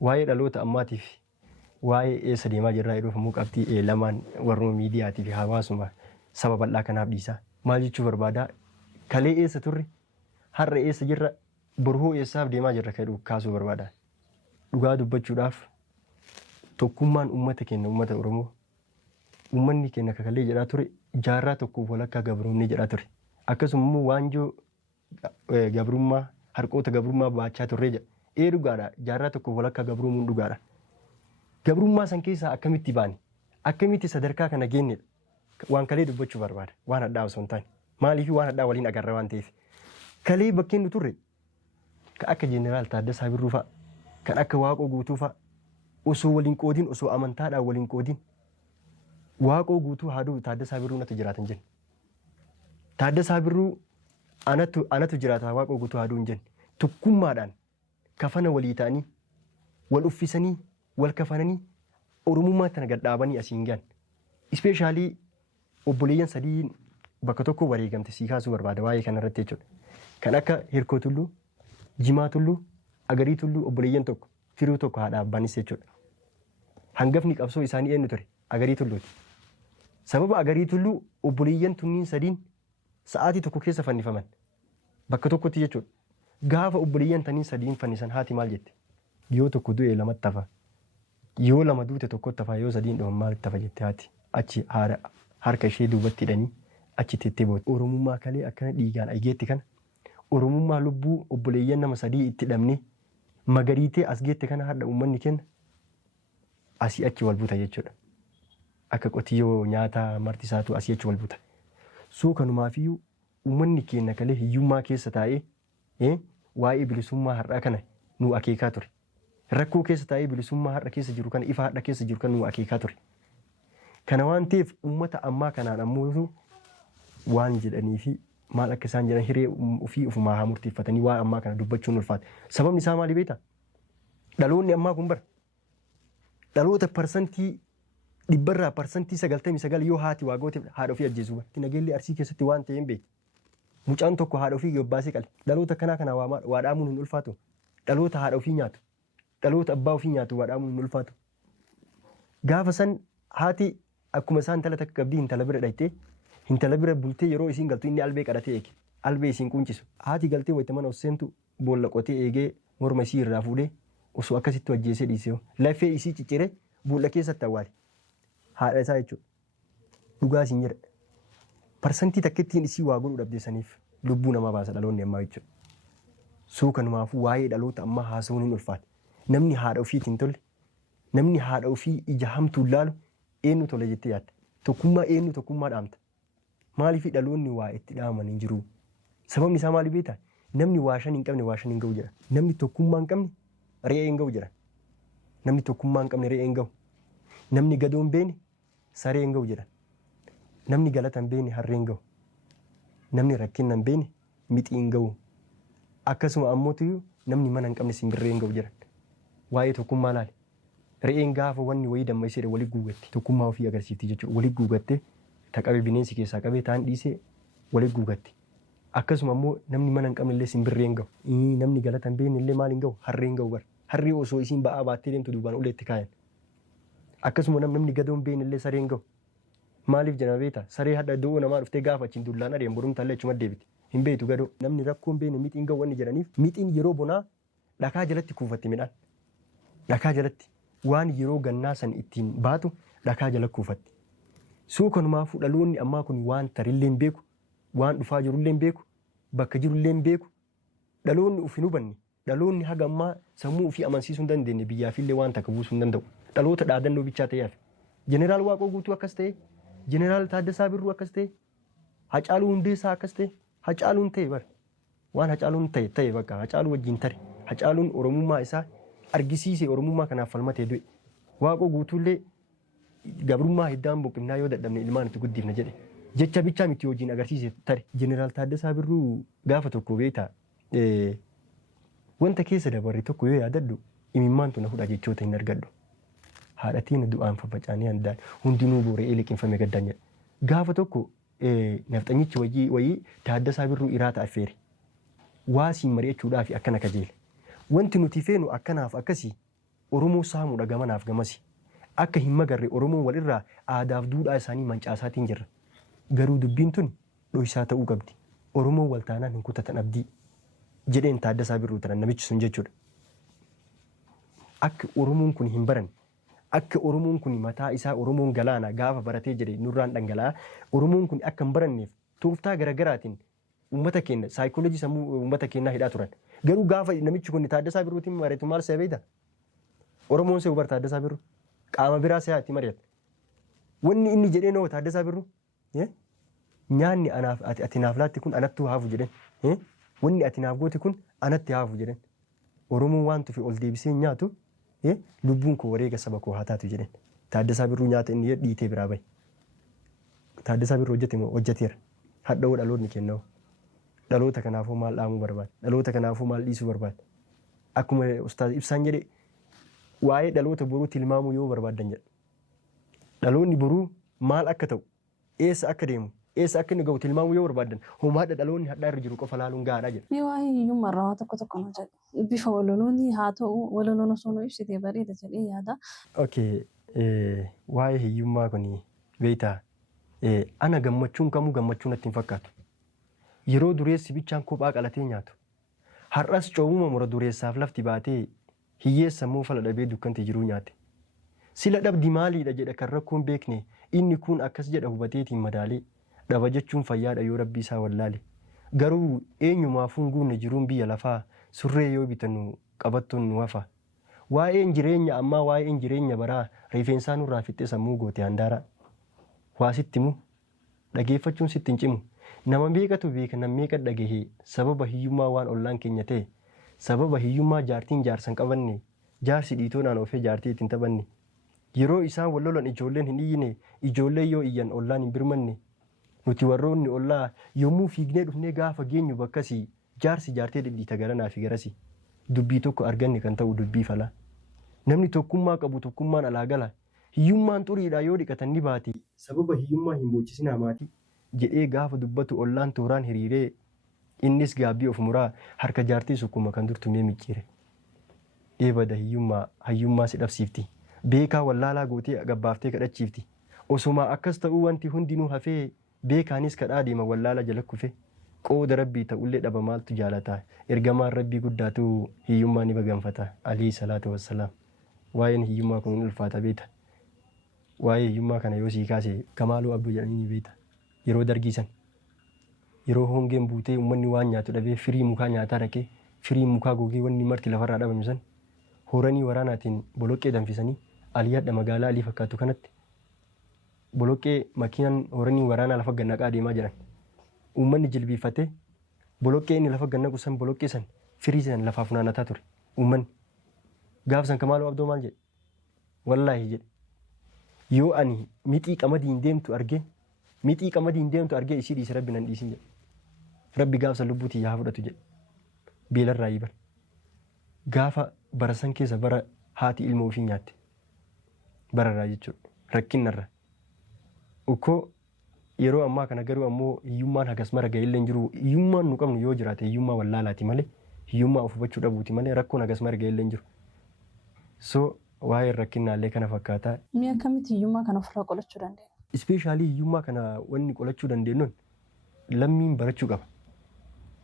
Waa'ee dhaloota ammaatiif waa'ee eessa deemaa jirraa jedhuuf immoo qabxii lamaan warruma miidiyaatii fi hawaasuma saba bal'aa kanaaf dhiisa. Maal jechuu barbaada? Kalee eessa turre? Har'a eessa jirra? Borhoo eessaaf deemaa jirra jedhu kaasuu barbaada. Dhugaa dubbachuudhaaf tokkummaan uummata keenya uummata Oromoo uummanni keenya kakalee jedhaa ture jaarraa tokkoof walakkaa gabroomnee jedhaa ture. Akkasuma immoo waanjoo gabrummaa harqoota gabrummaa baachaa turree jedha. Dhugaadha jaarraa tokkoof walakkaa gabroomuun dhugaadha. Gabrummaa san keessaa akkamitti baane akkamitti sadarkaa kana geennedha waan kalee dubbachuu barbaada waan hadhaa osoo hin taane maaliif waan hadhaa waliin agarra waan ta'eef kalee bakkeen nu turre kan akka Jeneraal Taaddasaa Birruu fa'a kan akka Waaqoo Guutuu fa'a osoo waliin qoodin osoo amantaadhaan waliin qoodin Waaqoo Guutuu haaduu Taaddasaa Birruu natu jiraatan jenne Taaddasaa Birruu anatu jiraata Waaqoo Guutuu haaduu hin jenne tokkummaadhaan kafana walii ta'anii wal uffisanii wal kafananii Oromummaa tana gadhaabanii asiin gahan. Ispeeshaalii obboleeyyan sadii bakka tokko wareegamte sii kaasuu barbaada waa'ee kanarratti jechuudha. Kan akka Hirkoo Tulluu, Jimaa Tulluu, Agarii Tulluu obboleeyyan tokko firuu tokko haadha abbaanis jechuudha. Hangafni qabsoo isaanii eenyu ture? Agarii Tulluuti. Sababa Agarii Tulluu obboleeyyan tunniin sadiin sa'aatii tokko keessa fannifaman bakka tokkotti jechuudha. Gaafa obboleeyyan taniin sadiin fannisan haati maal jette? Yoo tokko du'e lamatti hafa. Yoo lama duute tokkotti hafa yoo sadiin dhuman maalitti hafa jette haati. Achi harka ishee duubatti hidhanii achi teettee boote. Oromummaa kalee akkana dhiigaan aygeetti kana Oromummaa lubbuu obboleeyyan nama sadii itti hidhamne magariitee as geette kana har'a uummanni kenna asii achi wal buta jechuudha. Akka qotiyyoo nyaata martisaatu asii achi wal buta. Soo kanumaafiyyuu uummanni keenya kalee hiyyummaa keessa taa'ee waa'ee bilisummaa har'aa kana nu akeekaa ture. Rakkoo keessa taa'ee bilisummaa har'a keessa jiru kana ifa har'a keessa jiru kana nu akeekaa ture. Kana waan ta'eef uummata ammaa kanaan ammoo waan jedhanii fi maal akka isaan jedhan hiree ofii ofumaa haa murteeffatanii waan ammaa kana dubbachuun ulfaata. Sababni isaa maali beektaa? Dhaloonni ammaa kun bara dhaloota parsantii 99% yoo haati waa gooteef haadha ofii ajjeesuu bara. Nageelli Arsii keessatti waan ta'e hin beekne. Mucaan tokko haadha ofii gabbaasee qale. Dhaloota kanaa kana waa dhaamuun hin ulfaatu. Dhaloota haadha ofii nyaatu. Dhaloota abbaa ofii nyaatu waa dhaamuun hin ulfaatu. Gaafa san haati akkuma isaan intala takka qabdii intala bira dhaytee intala bira bultee yeroo isiin galtu inni albee qadhatee eege. Albee isiin quncisu. Haati galtee wayita mana seentu boolla qotee eegee morma isii irraa fuudhee osoo akkasitti ajjeesee dhiisee lafee isii cicciree boolla keessatti awwaale. Haadha isaa jechuudha. Dhugaa isin jedha. Parsantii takkittiin isii waa godhuu dhabdeessaniif lubbuu namaa baasa dhaloonni ammaa jechuudha. Soo kanumaafuu waa'ee dhaloota ammaa haasa'uun hin ulfaate. Namni haadha ofiitiin hin tolle, namni haadha ofii ija hamtuun laalu eenyu tola jettee yaadda. Tokkummaa eenyu tokkummaa dhaamta. Maaliif dhaloonni waa itti dhaaman hin jiru? Sababni isaa maali beektaa? Namni waa shan hin qabne waa shan hin ga'u jedha. Namni tokkummaa hin qabne re'ee hin ga'u jedha. Namni tokkummaa hin qabne re'ee hin ga'u. Namni gadoo hin beekne saree hin ga'u jedha. Namni galata hin beekne harree hin ga'u. Namni rakkina hin beekne mixii hin ga'u. Akkasuma ammoo namni mana hin qabne simbirree hin ga'u jedha. Waa'ee tokkummaa laale. Re'een gaafa wanni wayii dammayseedha walii guugatte. Tokkummaa ofii agarsiifti jechuudha. Walii guugatte taqabee bineensi keessaa qabee ta'an dhiisee walii guugatte. Akkasuma ammoo namni mana hin qabne illee simbirree hin ga'u. Namni galata hin beekne illee maal hin ga'u? Harree hin ga'u bara. Harree osoo isiin ba'aa baattee deemtu duubaan ulee itti kaayan. Akkasuma namni gadoo hin beekne illee saree hin ga'u. Maaliif jedhama beektaa? Saree hadda iddoo namaa dhuftee gaafa achiin dullaan adeemu borumtaa illee achuma deebiti. Hin beektu gadoo. Namni rakkoo hin beekne mixiin ga'u wanni jedhaniif mixiin yeroo bonaa dhakaa jalatti kuufatti midhaan. Dhakaa jalatti waan yeroo gannaa san ittiin baatu dhakaa jala kuufatti. Soo kanumaafuu dhaloonni ammaa kun waan tarillee hin beeku, waan dhufaa jirullee hin beeku, bakka jirullee hin beeku. Dhaloonni uf hin hubanne, dhaloonni haga ammaa sammuu ofii amansiisuu hin dandeenye biyyaafillee waan takka buusuu hin danda'u. Dhaloota dhaadannoo bichaa ta'eef. Jeneraal Waaqoo Guutuu akkas ta'e, Jeneraal Taaddasaa Birruu akkas ta'e, Hacaaluu Hundeessaa akkas ta'e, Hacaaluun ta'e bara. Waan Hacaaluun ta'e bakka Hacaaluu wajjin tare. Hacaaluun Oromummaa isaa argisiisee Oromummaa kanaaf falmatee du'e. Waaqoo Guutuullee gabrummaa hiddaan boqonnaa yoo dadhabne ilmaan itti guddifna jedhe. Jecha bichaa miti hojiin agarsiise tare. Jeneraal Taaddasaa Birruu gaafa tokko beektaa wanta keessa dabarre tokko yoo yaadadhu imimmaantu na fudha jechoota hin argadhu. Haadhatiin du'aan faffacaanii handaan hundinuu boora'ee liqinfame gaddaan jedha. Gaafa tokko nafxanyichi wayii Taaddasaa Birruu iraata affeere. Waasiin mari'achuudhaaf akkana kajeele. Wanti nuti feenu akkanaaf akkasii Oromoo saamuudha gamanaaf gamasi. Akka hin magarre Oromoon walirraa aadaaf duudhaa isaanii mancaasaatiin jirra. Garuu dubbiin tun dho'isaa ta'uu qabdi. Oromoon waltaanaan hin kutatan abdii jedheen Taaddasaa Birruu tanan namichi sun jechuudha. Akka Oromoon kun hin baran, akka Oromoon kun mataa isaa Oromoon galaana gaafa baratee jedhe nurraan dhangala'a. Oromoon kun akka hin baranneef tooftaa garaagaraatiin uummata keenya saayikooloojii sammuu uummata keenyaa hidhaa turan. Garuu gaafa namichi kun Taaddasaa Birruutiin mari'atu maal se'a beektaa? Oromoon se'u bara Taaddasaa Birruu qaama biraa se'aatti mari'ata. Wanni inni jedhee noo Taaddasaa Birruu nyaanni ati naaf laatti kun anatti haafu jedhan. Wanni ati naaf goote kun anatti haafu jedhan. Oromoon waan tufe ol deebisee nyaatu lubbuun koo wareega saba koo haa taatu jedhan. Taaddasaa Birruu nyaata inni dhiitee biraa bahe. Taaddasaa Birruu hojjeteera. Hadha'uu dhaloonni kennamu. Dhaloota kanaafuu maal dhaamuu barbaada? Dhaloota kanaafuu maal dhiisuu barbaada? Akkuma Ustaaz Ibsaan jedhe waa'ee dhaloota boruu tilmaamuu yoo barbaadan jedha. Dhaloonni boruu maal akka ta'u, eessa akka deemu, eessa akka inni ga'u tilmaamuu yoo barbaadan homaadha dhaloonni hadhaa irra jiru qofa laaluun gahaadha jedha. Mee waa hiyyummaa irraa tokko tokko nu jedhe bifa waloloon haa ta'u waloloon osoo nu ibsitee bareeda jedhee yaada. Waa'ee hiyyummaa kun beektaa ana gammachuun kamuu gammachuun natti hin fakkaatu. Yeroo dureessi bichaan kophaa qalatee nyaatu har'as coomuma mura dureessaaf lafti baatee hiyyeessa immoo fala dhabee dukkanti jiruu nyaate. Sila dhabdi maaliidha jedha kan rakkoon beekne inni kun akkas jedha hubateetiin madaalee dhaba jechuun fayyaadha yoo rabbii isaa wallaale. Garuu eenyumaafuu guunne jiruun biyya lafaa surree yoo bitannu qabattoon nu hafa. Waa'een jireenya ammaa waa'een jireenya baraa rifeensaa nurraa fixxee sammuu goote handaara. Waa sitti himu dhageeffachuun sitti hin cimu. Nama meeqatu beeka nama meeqa dhagahee sababa hiyyummaa waan ollaan keenya ta'e sababa hiyyummaa jaartiin jaarsan qabanne jaarsi dhiitoonaan ofee jaartii ittiin taphanne. Yeroo isaan wal lolan ijoolleen hin iyyine ijoollee yoo iyyan ollaan hin birmanne nuti warroonni ollaa yommuu fiignee dhufnee gaafa geenyu bakkasii jaarsi jaartee dhidhiita garanaa fi garasi dubbii tokko arganne kan ta'u dubbii fala. Namni tokkummaa qabu tokkummaan alaa gala hiyyummaan xuriidhaa yoo dhiqatan ni baati sababa hiyyummaa hin boocisinaa maatii jedhee gaafa dubbatu ollaan tooraan hiriiree innis gaabbii of muraa harka jaartii sukkuma kan durtumee micciire. Eebada hiyyummaa si dhabsiifti. Beekaa wallaalaa gootee gabbaaftee kadhachiifti. Osuma akkas ta'uu wanti hundinuu hafee beekaanis kadhaa deema wallaala jala kufe. Qooda rabbii ta'ullee dhaba maaltu jaalataa. Ergamaan rabbii guddaatu hiyyummaa ni baganfata. Alayhi salaatu wassalaam. Waa'een hiyyummaa kun ulfaata beeta. Waa'ee hiyyummaa kana yoo sii kaase Kamaaluu Abduu jedhanii ni beeta. Yeroo dargiisan. Yeroo hongeen buutee uummanni waan nyaatu dhabee firii mukaa nyaataa dhaqee firii mukaa gogee wanni marti lafarraa dhabame san horanii waraanaatiin boloqqee danfisanii aliyaadha magaalaa alii fakkaatu kanatti boloqqee makiinaan horanii waraanaa lafa gannaqaa deemaa jiran. Uummanni jilbiifatee boloqqee inni lafa gannaqu san boloqqee san firii san lafaa funaanataa ture. Uummanni gaafa san Kamaaluu Abdoo maal jedhe? Wallaahi jedhe. Yoo ani mixii qamadiin deemtu argee ishii dhiise rabbi nan dhiisin jedhe. Rabbi gaafa san lubbuutii yaa fudhatu jedhe. Beelarraa yiban. Gaafa bara san keessa bara haati ilma ofii nyaatte. Bararraa jechuudha. Rakkinnarra. Ukkoo yeroo ammaa kana garuu ammoo hiyyummaan hagas mara ga'illee hin jiru. Hiyyummaan nu qabnu yoo jiraate hiyyummaa wallaalaati malee hiyyummaa of hubachuu dhabuuti malee rakkoon hagas mara ga'illee hin jiru. So waa'ee rakkinnaallee kana fakkaataa. Mi'a akkamitti hiyyummaa kana ofirraa qolachuu dandeenya? Ispeeshaalii hiyyummaa kana wanni qolachuu dandeenyuun lammiin barachuu qaba.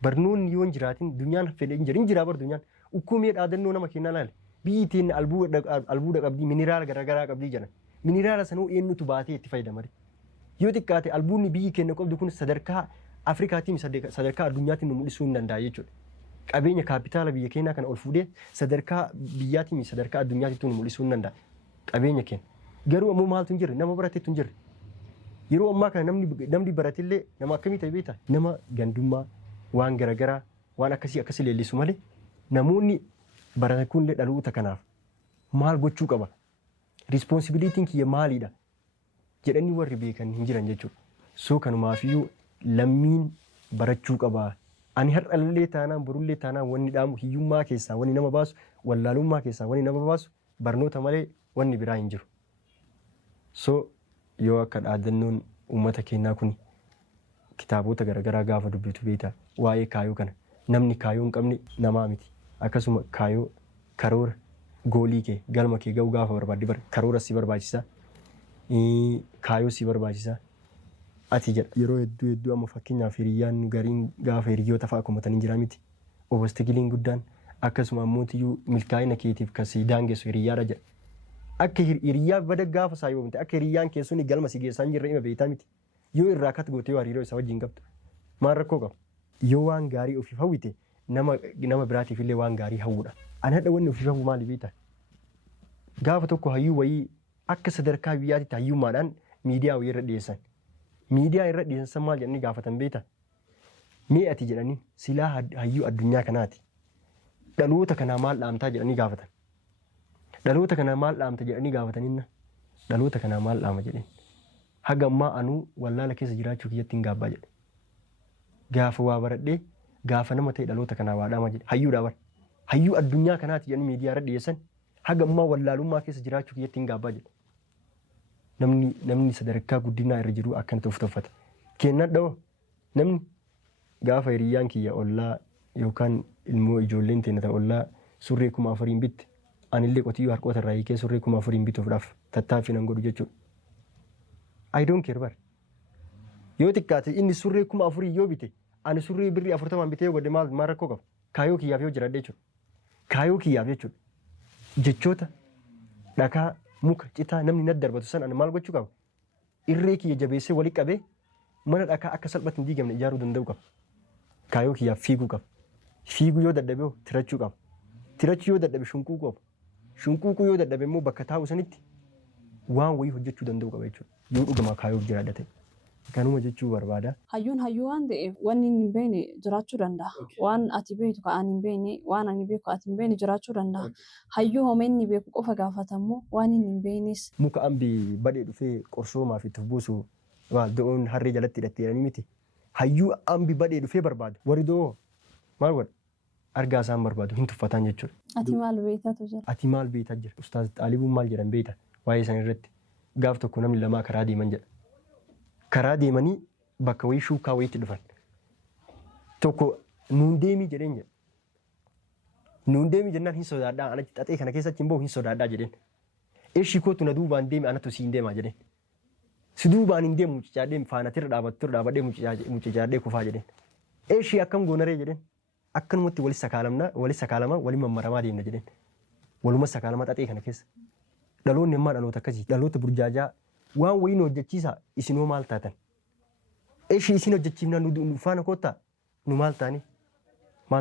Barnoonni yoo hin jiraatin dunyaan fedhee hin jiraa bar dunyaan ukkumee dhaadannoo nama kennaa laale. Biyyi ittiin albuuda qabdii miniraala garaagaraa qabdii jedhan. Miniraala sanuu eenyutu baatee itti fayyadamare. Yoo xiqqaate albuudni biyyi keenya qabdu kun sadarkaa Afrikaatiin sadarkaa addunyaatiin nu mul'isuu hin danda'a jechuudha. Qabeenya kaapitaala biyya keenyaa kana ol fuudhee sadarkaa biyyaatiin sadarkaa addunyaatti nu mul'isuu hin danda'a. Qabeenya keenya. Garuu ammoo maaltu hin jirre nama barateetu hin jirre. Yeroo ammaa kana namni baratillee nama akkamii ta'e beektaa? Nama gandummaa waan garaagaraa waan akkasii leellisu malee namoonni baratan kunillee dhaloota kanaaf maal gochuu qaba? Rispoonsibiliitiin kiyya maaliidha? Jedhanii warri beekan hin jiran jechuudha. So kanumaafiyyuu lammiin barachuu qaba. Ani har'allee taanaan borullee taanaan wanni dhaamu hiyyummaa keessaa wanni nama baasu wallaalummaa keessaa wanni nama baasu barnoota malee wanni biraa hin jiru. So yoo akka dhaadannoon uummata keenyaa kun kitaabota garaagaraa gaafa dubbitu beektaa waa'ee kaayoo kana namni kaayoo hin qabne namaa miti. Akkasuma kaayoo karoora goolii kee galma kee ga'uu gaafa barbaadde karoora si barbaachisa. Kaayoo si barbaachisa. Ati jedha yeroo hedduu amma fakkeenyaaf hiriyyaan gariin gaafa hiriyyoota fa'aa kumatanii jira miti. Obostikiliin guddaan akkasuma ammoo milkaa'ina keetiif kan si daangessu hiriyyaadha jedha. Akka hiriyyaa bada gaafa saa yoomte akka hiriyyaan keessuun galma si geessaa hin jirre ima beektaa miti. Yoo irraa kat gootee hariiroo isaa wajjin qabdu maal rakkoo qaba? Yoo waan gaarii ofiif hawwite nama biraatiif illee waan gaarii hawwuudha. Ani hadha wanni ofiif hawwu maali beektaa? Gaafa tokko hayyuu wayii akka sadarkaa biyyaatti hayyummaadhaan miidiyaa wayii irra dhiyeessan. Miidiyaa irra dhiyeessan maal jedhanii gaafatan beektaa? Mee ati jedhanii silaa hayyuu addunyaa kanaati. Dhaloota kanaa maal dhaamtaa jedhanii gaafatan. Dhaloota kanaa maal dhaamta jedhanii gaafataniinna. Dhaloota kanaa maal dhaama jedheen. Haga ammaa anuu wallaala keessa jiraachuu kiyyatti hin gaabbaa jedhe. Gaafa waa baradhee gaafa nama ta'e dhaloota kanaa waa dhaama jedhe. Hayyuudha bara. Hayyuu addunyaa kanaati jedhanii miidiyaa irra dhiyeessan. Haga ammaa wallaalummaa keessa jiraachuu kiyyatti hin gaabbaa jedhe. Namni sadarkaa guddinaa irra jiru akkanatti of tuffata. Kennadhoo namni gaafa hiriyyaan kiyya ollaa yookaan ilmoo ijoolleen teenya ollaa surree 4,000 bitte anillee qotiyyoo harkoota irraa hiikee surree 4,000 bituudhaaf tattaaffii nan godhu jechuudha. I don't care bar. Yoo xiqqaate inni surree 4,000 yoo bite ani surree birrii 40 bitee yoo godhe maal rakkoo qaba? Kaayoo kiyyaaf yoo jiraadhe jechuudha. Kaayoo kiyyaaf jechuudha. Jechoota dhakaa muka citaa namni natti darbatu san ani maal gochuu qaba? Irree kiyya jabeessee walitti qabee mana dhakaa akka salphatti hin diigamne ijaaruu danda'u qaba. Kaayoo kiyyaaf fiiguu qaba. Fiiguu yoo dadhabe tirachuu qaba. Tirachuu yoo dadhabe shunquuquu qaba. Shunquuquu yoo dadhabe immoo bakka taa'u sanitti waan wayii hojjechuu danda'u qaba jechuudha. Yoo dhugumaa kaayoof jiraadha ta'e. Kanuma jechuu barbaada. Hayyuun hayyuu waan ta'eef wanni hin beekne jiraachuu danda'a. Waan ati beektu kan ani hin beekne, waan ani beeku ati hin beekne jiraachuu danda'a. Hayyuu homaa inni beeku qofa gaafatamu waan inni hin beeknes. Muka ambii badee dhufee qorsoomaaf itti buusu do'oon harree jalatti hidhatteeranii miti. Hayyuu ambii badee dhufee barbaada. Warri do'oo maal godha? Argaa isaan barbaadu hin tuffataan jechuudha. Ati maal beektaa jira? Ati maal beektaa jira? Ustaaz Xaalibuun maal jedhan beekta? Waa'ee san irratti gaaf tokko namni lamaa karaa deeman jedha. Karaa deemanii bakka wayii shuukaa wayiitti dhufan. Tokko nuun deemii jedheen jedha. Nuun deemii jennaan hin sodaadhaa. Ana xaxee kana keessatti hin bahu hin sodaadhaa jedheen. Eeshii kootu na duubaan deeme anatu siin deemaa jedheen. Si duubaan hin deemu mucicaadhee faanatirra dhaabadhee mucicaadhee kufaa jedheen. Eeshii akkam goonaree jedheen. Akkanumatti walis sakaalamaa waliin mammaramaa deemna jedheen. Waluma sakaalamaa xaxee kana keessa. Dhaloonni ammaa dhaloota akkasii dhaloota burjaajaa waan wayii nu hojjechiisa isinoo maal taatan? Eeshii isin hojjechiifnaa nu faana koottaa nu maal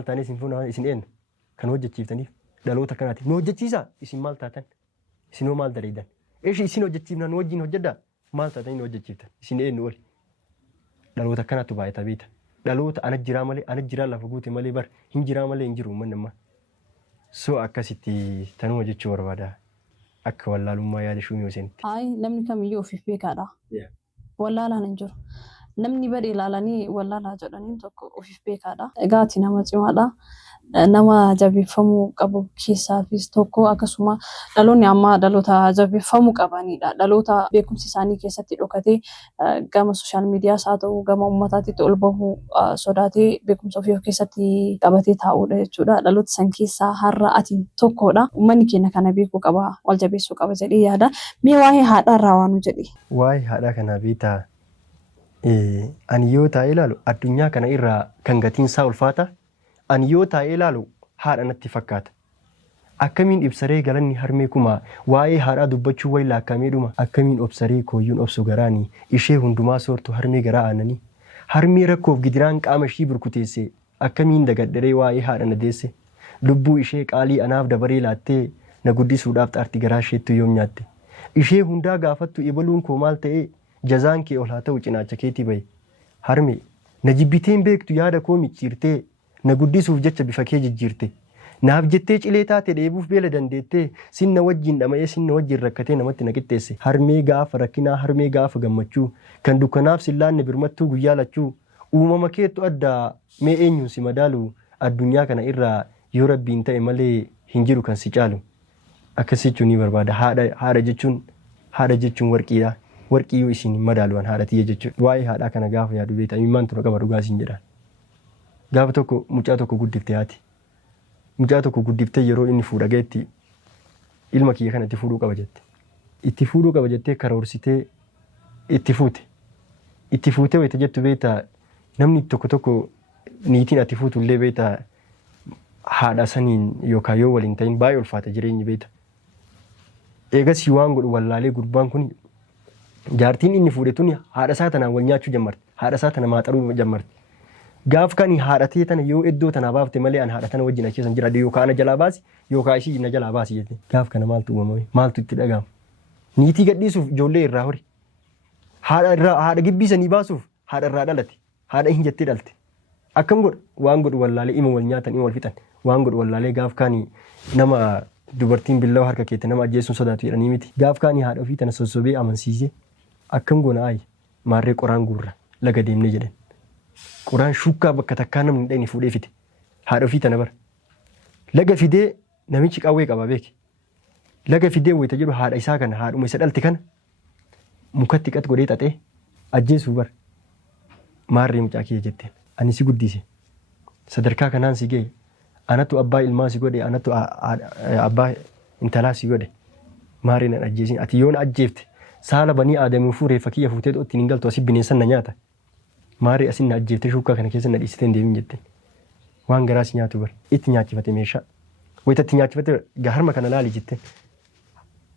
taane isin fuuna isin eenyu kan hojjechiiftaniif dhaloota kanaati. Nu hojjechiisa isin maal taatan? Isinoo maal dareedan? Eeshii isin hojjechiifnaa nu wajjin hojjedhaa maal taatanii nu hojjechiiftan? Isin eenyu oli? Dhaloota kanaatu baay'ata beeta. Dhaloota ana jiraa malee ana jiraa lafa guute malee bar hin jiraa malee hin jiru uummanni ammaa. So akkasitti tanuma jechuu barbaada. Akka wallaalummaa yaada shuunii hoseenitti. Namni kamiyyuu ofiif beekaadha. Wallaalaan hin jiru. Namni badee ilaalanii wallaalaa jedhaniin tokko ofiif beekaadha. Egaa ati nama cimaadha. Nama jabeeffamuu qabu keessaafis tokko akkasuma dhaloonni ammaa dhaloota jabeeffamuu qabanidha. Dhaloota beekumsi isaanii keessatti dhokatee gama sooshaal miidiyaas haa ta'u gama uummataatti ol bahuu sodaatee beekumsa ofii keessatti qabatee taa'uudha jechuudha. Dhaloota san keessaa har'a ati tokkodha. Uummanni keenya kana beekuu qaba, wal jabeessuu qaba jedhee yaada. Mee waa'ee haadhaa irraa waan jedhi? Waa'ee haadhaa kana beektaa ani yoo taa'ee ilaalu addunyaa kana irraa kan gatiin isaa ulfaata. Ani yoo taa'ee ilaalu haadha natti fakkaata. Akkamiin ibsaree galanni harmee kumaa waa'ee haadhaa dubbachuu wayii laakkamee dhuma. Akkamiin obsaree kooyyuun obsu garaanii ishee hundumaa soortu harmee garaa aananii. Harmee rakkoof gidiraan qaama ishii burkuteesse akkamiin dagaddaree waa'ee haadha na deesse. Lubbuu ishee qaalii anaaf dabaree laattee na guddisuudhaaf xaartii garaa isheettu yoom nyaatte. Ishee hundaa gaafattu ibaluun koo maal ta'ee jazaan kee ol haa ta'u cinaacha keetii bahe. Harmee na jibbiteen beektu yaada koo micciirtee na guddisuuf jecha bifa kee jijjiirte. Naaf jettee cilee taate dheebuuf beela dandeettee sinna wajjin dhama'ee sinna wajjin rakkatee namatti na qixxeesse. Harmee gaafa rakkinaa harmee gaafa gammachuu kan dukkanaaf sillaanne birmattuu guyyaa lachuu uumama keettu addaa mee eenyuun si madaalu addunyaa kana irraa yoo rabbiin ta'e malee hin jiru kan si caalu. Akkas jechuun ni barbaada. Haadha jechuun warqiidha. Warqii yoo isin madaaluwan haadha tiyya jechuudha. Waa'ee haadhaa kana gaafa yaadu beektaa imimmaan tura qaba dhugaa isin jedha. Gaafa tokko mucaa tokko guddiftee haati. Mucaa tokko guddiftee yeroo inni fuudha geetti ilma kiyya kana itti fuudhuu qaba jette. Itti fuudhuu qaba jettee karoorsitee itti fuute. Itti fuutee wayita jettu beektaa namni tokko niitiin ati fuutu illee beektaa haadha saniin yookaan yoo waliin ta'in baay'ee ulfaata jireenyi beektaa. Eegas waan godhu wallaalee gurbaan kun jaartiin inni fuudhe tuni haadha isaa tanaan wal nyaachuu jammarte. Haadha isaa tana maaxaruu jammarte. Gaaf kan haadhatee tana yoo iddoo tanaa baafte malee an haadha tana wajjin achi jira yookaan ana jalaa baasi yookaan ishii na jalaa baasi jette. Gaaf kana maaltu uumamame maaltu itti dhagahama. Niitii gadhiisuuf ijoollee irraa hori. Haadha gibbii sanii baasuuf haadha irraa dhalate. Haadha hin jettee dhalte. Akkam godha waan godhu wallaalee ima wal nyaatan ima wal fixan waan godhu wallaalee gaaf kaanii nama dubartiin billaa harka keetti nama ajjeesuun sodaatu jedhanii miti. Gaaf kaanii haadha ofii tana sossobee amansiisee akkam goona ayi maarree qoraan guurra laga deemnee jedhan. Qoraan shukkaa bakka takkaa namni dhaqni fuudhee fide haadha ofii tana bara. Laga fidee namichi qawwee qaba beeke. Laga fidee wayita jedhu haadha isaa kana haadhuma isa dhalte kana mukatti qat godhee xaxee ajjeesuu bara. maarree mucaa kiyya jetteen. Ani si guddise. Sadarkaa kanaan si ga'e. Anatu abbaa ilmaa si godhe. Anatu abbaa intalaa si godhe. Maarree nan ajjeesin. Ati yoo na ajjeefte saala banii aadamii fuuree fakkii fuutee ittiin hin galtu asii bineensan na nyaata. Maarree asin na ajjeefte shuukaa kana keessa na dhiisitee hin deemin jetteen. Waan garaa si nyaatu bara. Itti nyaachifate meeshaa. Wayita itti nyaachifate harma kana laali jetteen.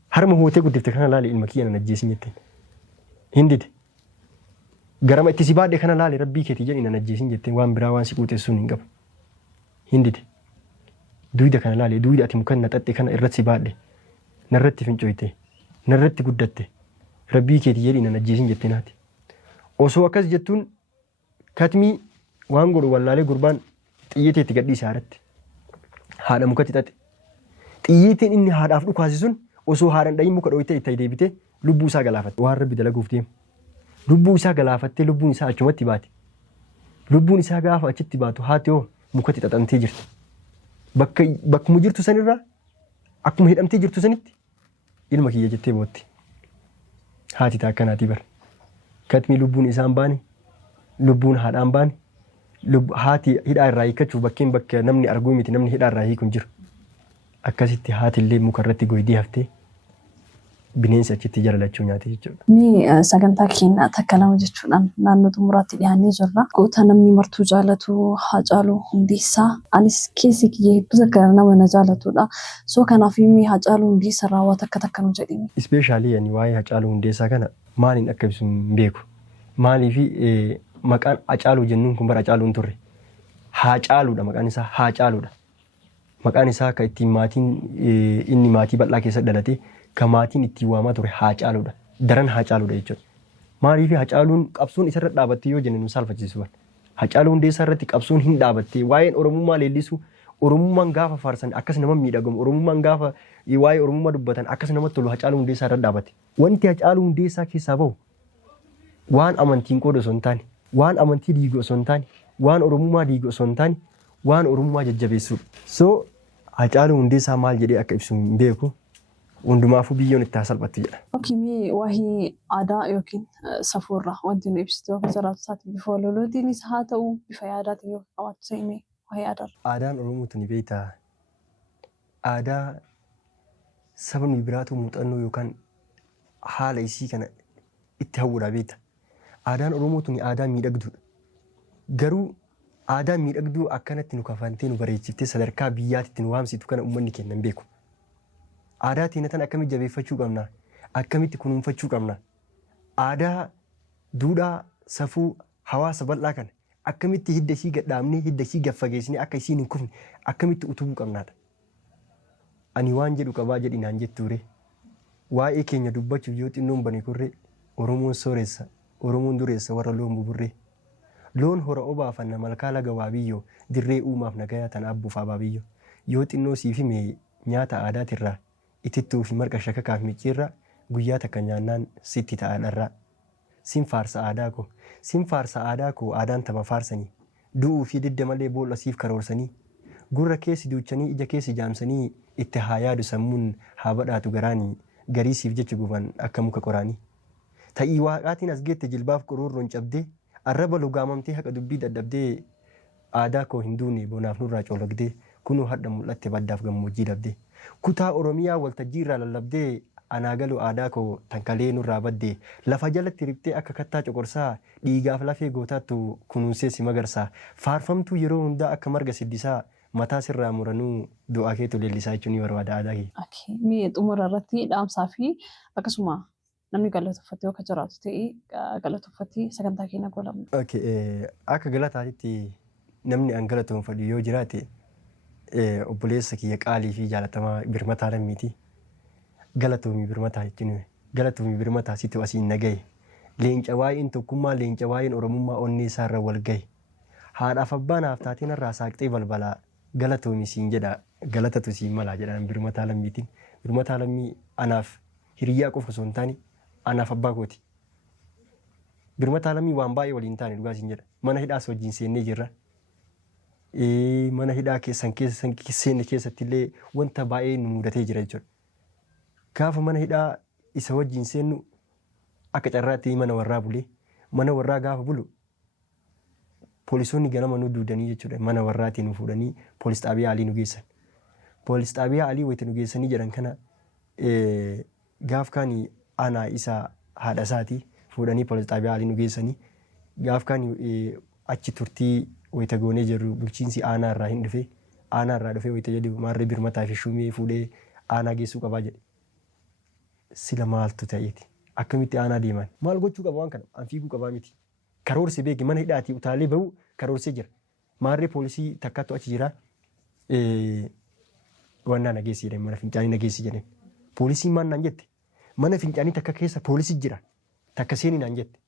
Harma hootee guddifte kana laali ilma kiyya nan ajjeesin jetteen. Hindide. Garama itti si baadhee kana laali rabbii keetii jedhi nan ajjeesin jetteen waan biraa waan si quuxeessuun hin qabu. Hindide. Duyda kana laali duyda ati mukan na xaxxe kana irratti si baadhe. Narratti fincooyte. Narratti guddatte. Rabbii keetii jedhi nan ajjeesin jettee naati. Osoo akkas jettuun katmii waan godhu wallaalee gurbaan xiyyeetee itti gadhiise haadhatti. Haadha mukatti xaxe. Xiyyeetiin inni haadhaaf dhukaase sun osoo haadhan dhayin muka dhoyte itti deebite lubbuu isaa galaafatte. Waan rabbi dalaguuf deemu. Lubbuu isaa galaafattee lubbuun isaa achumatti baate. Lubbuun isaa gaafa achitti baatu haati hoo mukatti xaxamtee jirti. Bakkuma jirtu sanirraa akkuma hidhamtee jirtu sanitti ilma kiyya jettee bootti. Haati taa akkanaatii bara. Katmii lubbuun isaan baane lubbuun haadhaan baane haati hidhaa irraa hiikachuuf bakkeen bakka namni arguu miti namni hidhaa irraa hiikun jiru. Akkasitti haati illee muka irratti goydii haftee bineensi achitti jalalachuu nyaate jechuudha. Mee sagantaa keenya takka lama jechuudhaan naannoo xumuraatti dhiyaannee jirra. Goota namni martuu jaalatu Haacaaluu Hundeessaa. Anis keessi kiyya hedduu akka nama na jaalatudha. So kanaaf mee Haacaaluu Hundeessaa irraa waan takka nu jedhimi. Ispeeshaalii ani waa'ee Haacaaluu Hundeessaa kana maaliin akka ibsu hin beeku. Maaliif maqaan Haacaaluu jennuun kun bara Haacaaluu hin turre. Haacaaluudha maqaan isaa Haacaaluudha. Maqaan isaa akka ittiin maatiin inni maatii bal'aa keessatti dhalate kan maatiin ittiin waamaa ture Haacaaluudha. Daran Haacaaluudha jechuudha. Maaliif Haacaaluun qabsoon isarra dhaabattee yoo jenne nu saalfachiisu bara. Haacaaluu Hundeessaa irratti qabsoon hin dhaabattee waa'een Oromummaa leellisu Oromummaan gaafa faarsan akkas nama miidhagamu Oromummaan gaafa waa'ee Oromummaa dubbatan akkas namatti tolu Haacaaluu Hundeessaa irra dhaabate. Wanti Haacaaluu Hundeessaa keessaa bahu waan amantiin qooda osoo hin taane waan amantii diigu osoo hin taane waan Oromummaa diigu osoo hin taane waan Oromummaa jajjabeessuudha. So Haacaaluu Hundeessaa maal jedhee akka ibsu hin beeku. Hundumaafuu biyyoon itti salphatti jedha. Mee waa'ee aadaa yookiin safuurraa wanti nu ibsitu yookiin jiraatu isaati bifa walolootiinis haa ta'u bifa yaadaatiin yoo qabaatu se'imee waa'ee aadaa. Aadaan Oromootu ni beektaa. Aadaa sabni biraatu muuxannoo yookaan haala isii kana itti hawwuudhaa beekta. Aadaan Oromootu ni aadaa miidhagduudha. Garuu aadaa miidhagduu akkanatti nu kafantee nu bareechiftee sadarkaa biyyaatti nu waamsitu kana uummanni keenya hin beeku. Aadaa teenya tan akkamitti jabeeffachuu qabna? Akkamitti kunuunfachuu qabna? Aadaa, duudhaa, safuu hawaasa bal'aa kana akkamitti hidda ishii gadhaabnee hidda ishii gaffageessinee akka isiin hin kufne akkamitti utubuu qabnaadha. Ani waan jedhu qabaa jedhi naan jettuure. Waa'ee keenya dubbachuuf yoo xinnoon bane kurree Oromoon sooressa, Oromoon dureessa warra loon buburree. Loon hora obaafanna malkaa laga waabiyyoo dirree uumaaf nagayaa tan abbuuf abaabiyyoo. Yoo xinnoo siif hime nyaata aadaatirraa itittuu fi marqa shakakaaf micciirraa guyyaa takka nyaannaan sitti ta'a dharraa. Sin faarsa aadaa koo. Sin faarsa aadaa koo aadaan tama faarsanii. Du'uu fi didda malee boolla siif karoorsanii. Gurra keessi duuchanii ija keessi jaamsanii itti haa yaadu sammuun haa badhaatu garaanii garii siif jecha gufan akka muka qoraanii. Ta'ii waaqaatiin as geette jilbaaf qoroorroon cabdee arraba lugaamamtee haqa dubbii dadhabdee aadaa koo hin duune bonaaf nurraa coolagdee kunuu hadha mul'atte baddaaf gammoojjii dhabdee. Kutaa Oromiyaa waltajjii irraa lallabdee anaagaluu aadaa koo tankalee nurraa baddee lafa jalatti ribtee akka kattaa coqorsaa dhiigaaf lafee gootaattu kunuunsee si magarsaa faarfamtuu yeroo hundaa akka marga siddisaa mataa sirraa muranuu du'aa keetu leellisaa jechuun ni barbaada aadaa kee. Mee xumura irratti dhaamsaa fi akkasuma namni galatooffatee akka jiraatu ta'ee galatooffatee sagantaa keenya goolamu. Akka galataatitti namni an galatoonfadhu yoo jiraate obboleessa kiyya qaalii fi jaalatamaa birmataa lammiiti. Galatoomii birmataa jechuun galatoomii birmataa situ asiin nagaye. Leenca waa'een tokkummaa leenca waa'een Oromummaa onnee isaarra wal gahe. Haadhaaf abbaan haaftaatiin irraa saaqxee balbalaa galatoomii siin jedha galatatu siin malaa jedhaan birmataa lammiitiin. Birmataa lammii anaaf hiriyyaa qofa osoo hin taane anaaf abbaa kooti. Birmataa lammii waan baay'ee waliin taane dhugaa siin jedha. Mana hidhaas wajjin seennee jirra. Mana hidhaa seenne keessatti illee wanta baay'ee nu mudatee jira jechuudha. Gaafa mana hidhaa isa wajjin seennu akka carraatti mana warraa bulee mana warraa gaafa bulu Poolisoonni ganama nu duudanii jechuudha mana warraatiin nu fuudhanii poolis xaabiyaa alii nu geessan. Poolis xaabiyaa alii wayita nu geessanii jedhan kana gaaf kaanii aanaa isaa haadha isaatii fuudhanii poolis xaabiyaa alii nu geessanii gaaf kaanii achi turtii wayita goonee jirru bulchiinsi aanaa irraa hin dhufe aanaa irraa dhufee wayita jedhu maarree birmataa fi shumee fuudhee aanaa geessuu qabaa jedhe. Sila maaltu ta'eeti akkamitti aanaa deeman maal gochuu qaba waan kana an fiiguu qabaa miti. Karoorsi beeki mana hidhaatii utaalee bahu karoorsee jira. Maarree poolisii takkattu achi jira. Wannaa nageessi jedhame mana fincaanii nageessi jedhame. Poolisiin maal naan jette mana fincaanii takka keessa poolisii jira takka seenii naan jette.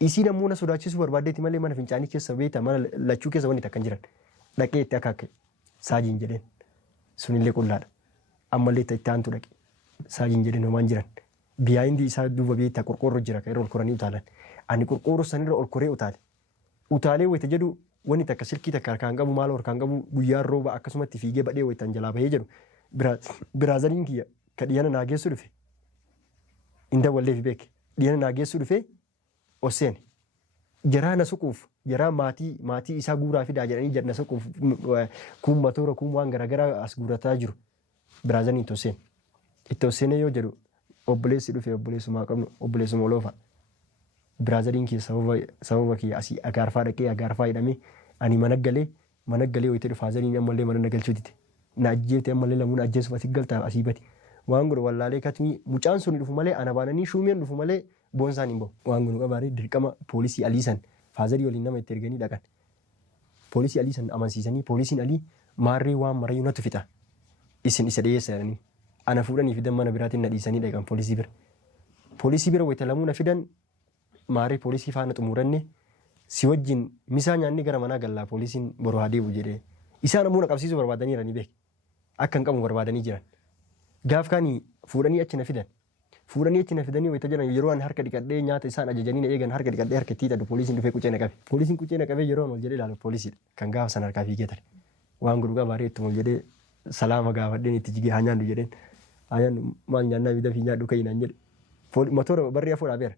Isiin ammoo na sodaachisuu barbaaddeeti malee mana fincaanii keessa beektaa mana lachuu keessa wanni takka hin jiran. Dhaqee itti akka saajiin jedheen sunillee qullaadha. Ammallee itti aantu dhaqe saajiin jedheen homaan jiran. Biyyaa hindi isaa duuba beektaa qorqoorroo jira kan irra ol koranii utaalan. Ani qorqoorroo sanirra ol koree utaale. Utaalee wayita jedhu wanni takka silkii takka harkaan qabu maal harkaan qabu guyyaan rooba akkasumatti fiigee badhee wayitaan jalaa bahee jedhu biraazaliin kiyya ka dhiyana naageessu dhufe. Inda wallee fi beeke dhiyana naageessu dhufe oseen. Jaraa na suquuf jaraa maatii isaa guuraa fidaa jedhanii na suquuf kun matoora kun waan garaagaraa as guurataa jiru biraazaliin itti oseen. Itti oseenee yoo jedhu obboleessi dhufe obboleessuma qabnu obboleessuma oloofa. Biraazaliin kiyya sababa kiyya asii agaarfaa dhaqee agaarfaa hidhamee ani mana galee wayita dhufa Faazaliin ammallee mana nagalchuu dite. Na ajjeete ammallee lamuun ajjeesuuf asii galtaa asii bati. Waan godhu wallaalee katimii mucaan sun dhufu malee ana baananii shuumeen dhufu malee boonsaan hin bahu. Waan godhu qabaaree dirqama poolisii aliisan Faazalii waliin nama itti erganii dhaqan. Poolisii aliisan amansiisanii poolisiin alii maarree waan marayyuu natti fixa. Isin isa dhiyeessanii ana fuudhanii fidan mana biraatiin na dhiisanii dhaqan poolisii bira. Poolisii bira wayita lamuu na fidan maarii poolisii faana xumuranne si wajjin misaa nyaanni gara manaa gallaa poolisiin boroo haa deebi'u jedhee isaan ammoo na qabsiisuu barbaadanii jiranii beek akka hin qabu barbaadanii jiran. Gaaf kaanii fuudhanii achi na fidan. Fuudhanii achi na fidanii wayita jiran yeroo ani harka dhiqadhee nyaata isaan ajajanii na eegan harka dhiqadhee harka itti hidhadhu poolisiin dhufee qucee na qabe. Poolisiin qucee na qabee yeroo ol jedhee ilaalu poolisiidha kan gaafa sana harkaa fiigee ture. Waan godhu gabaaree ittuma ol jedhee salaama gaafadheen itti jigee haa nyaannu jedheen. Haa nyaannu maal nyaannaa bida fi nyaadhu ka'inaan jedhe. Motora barri afur dhaabeera.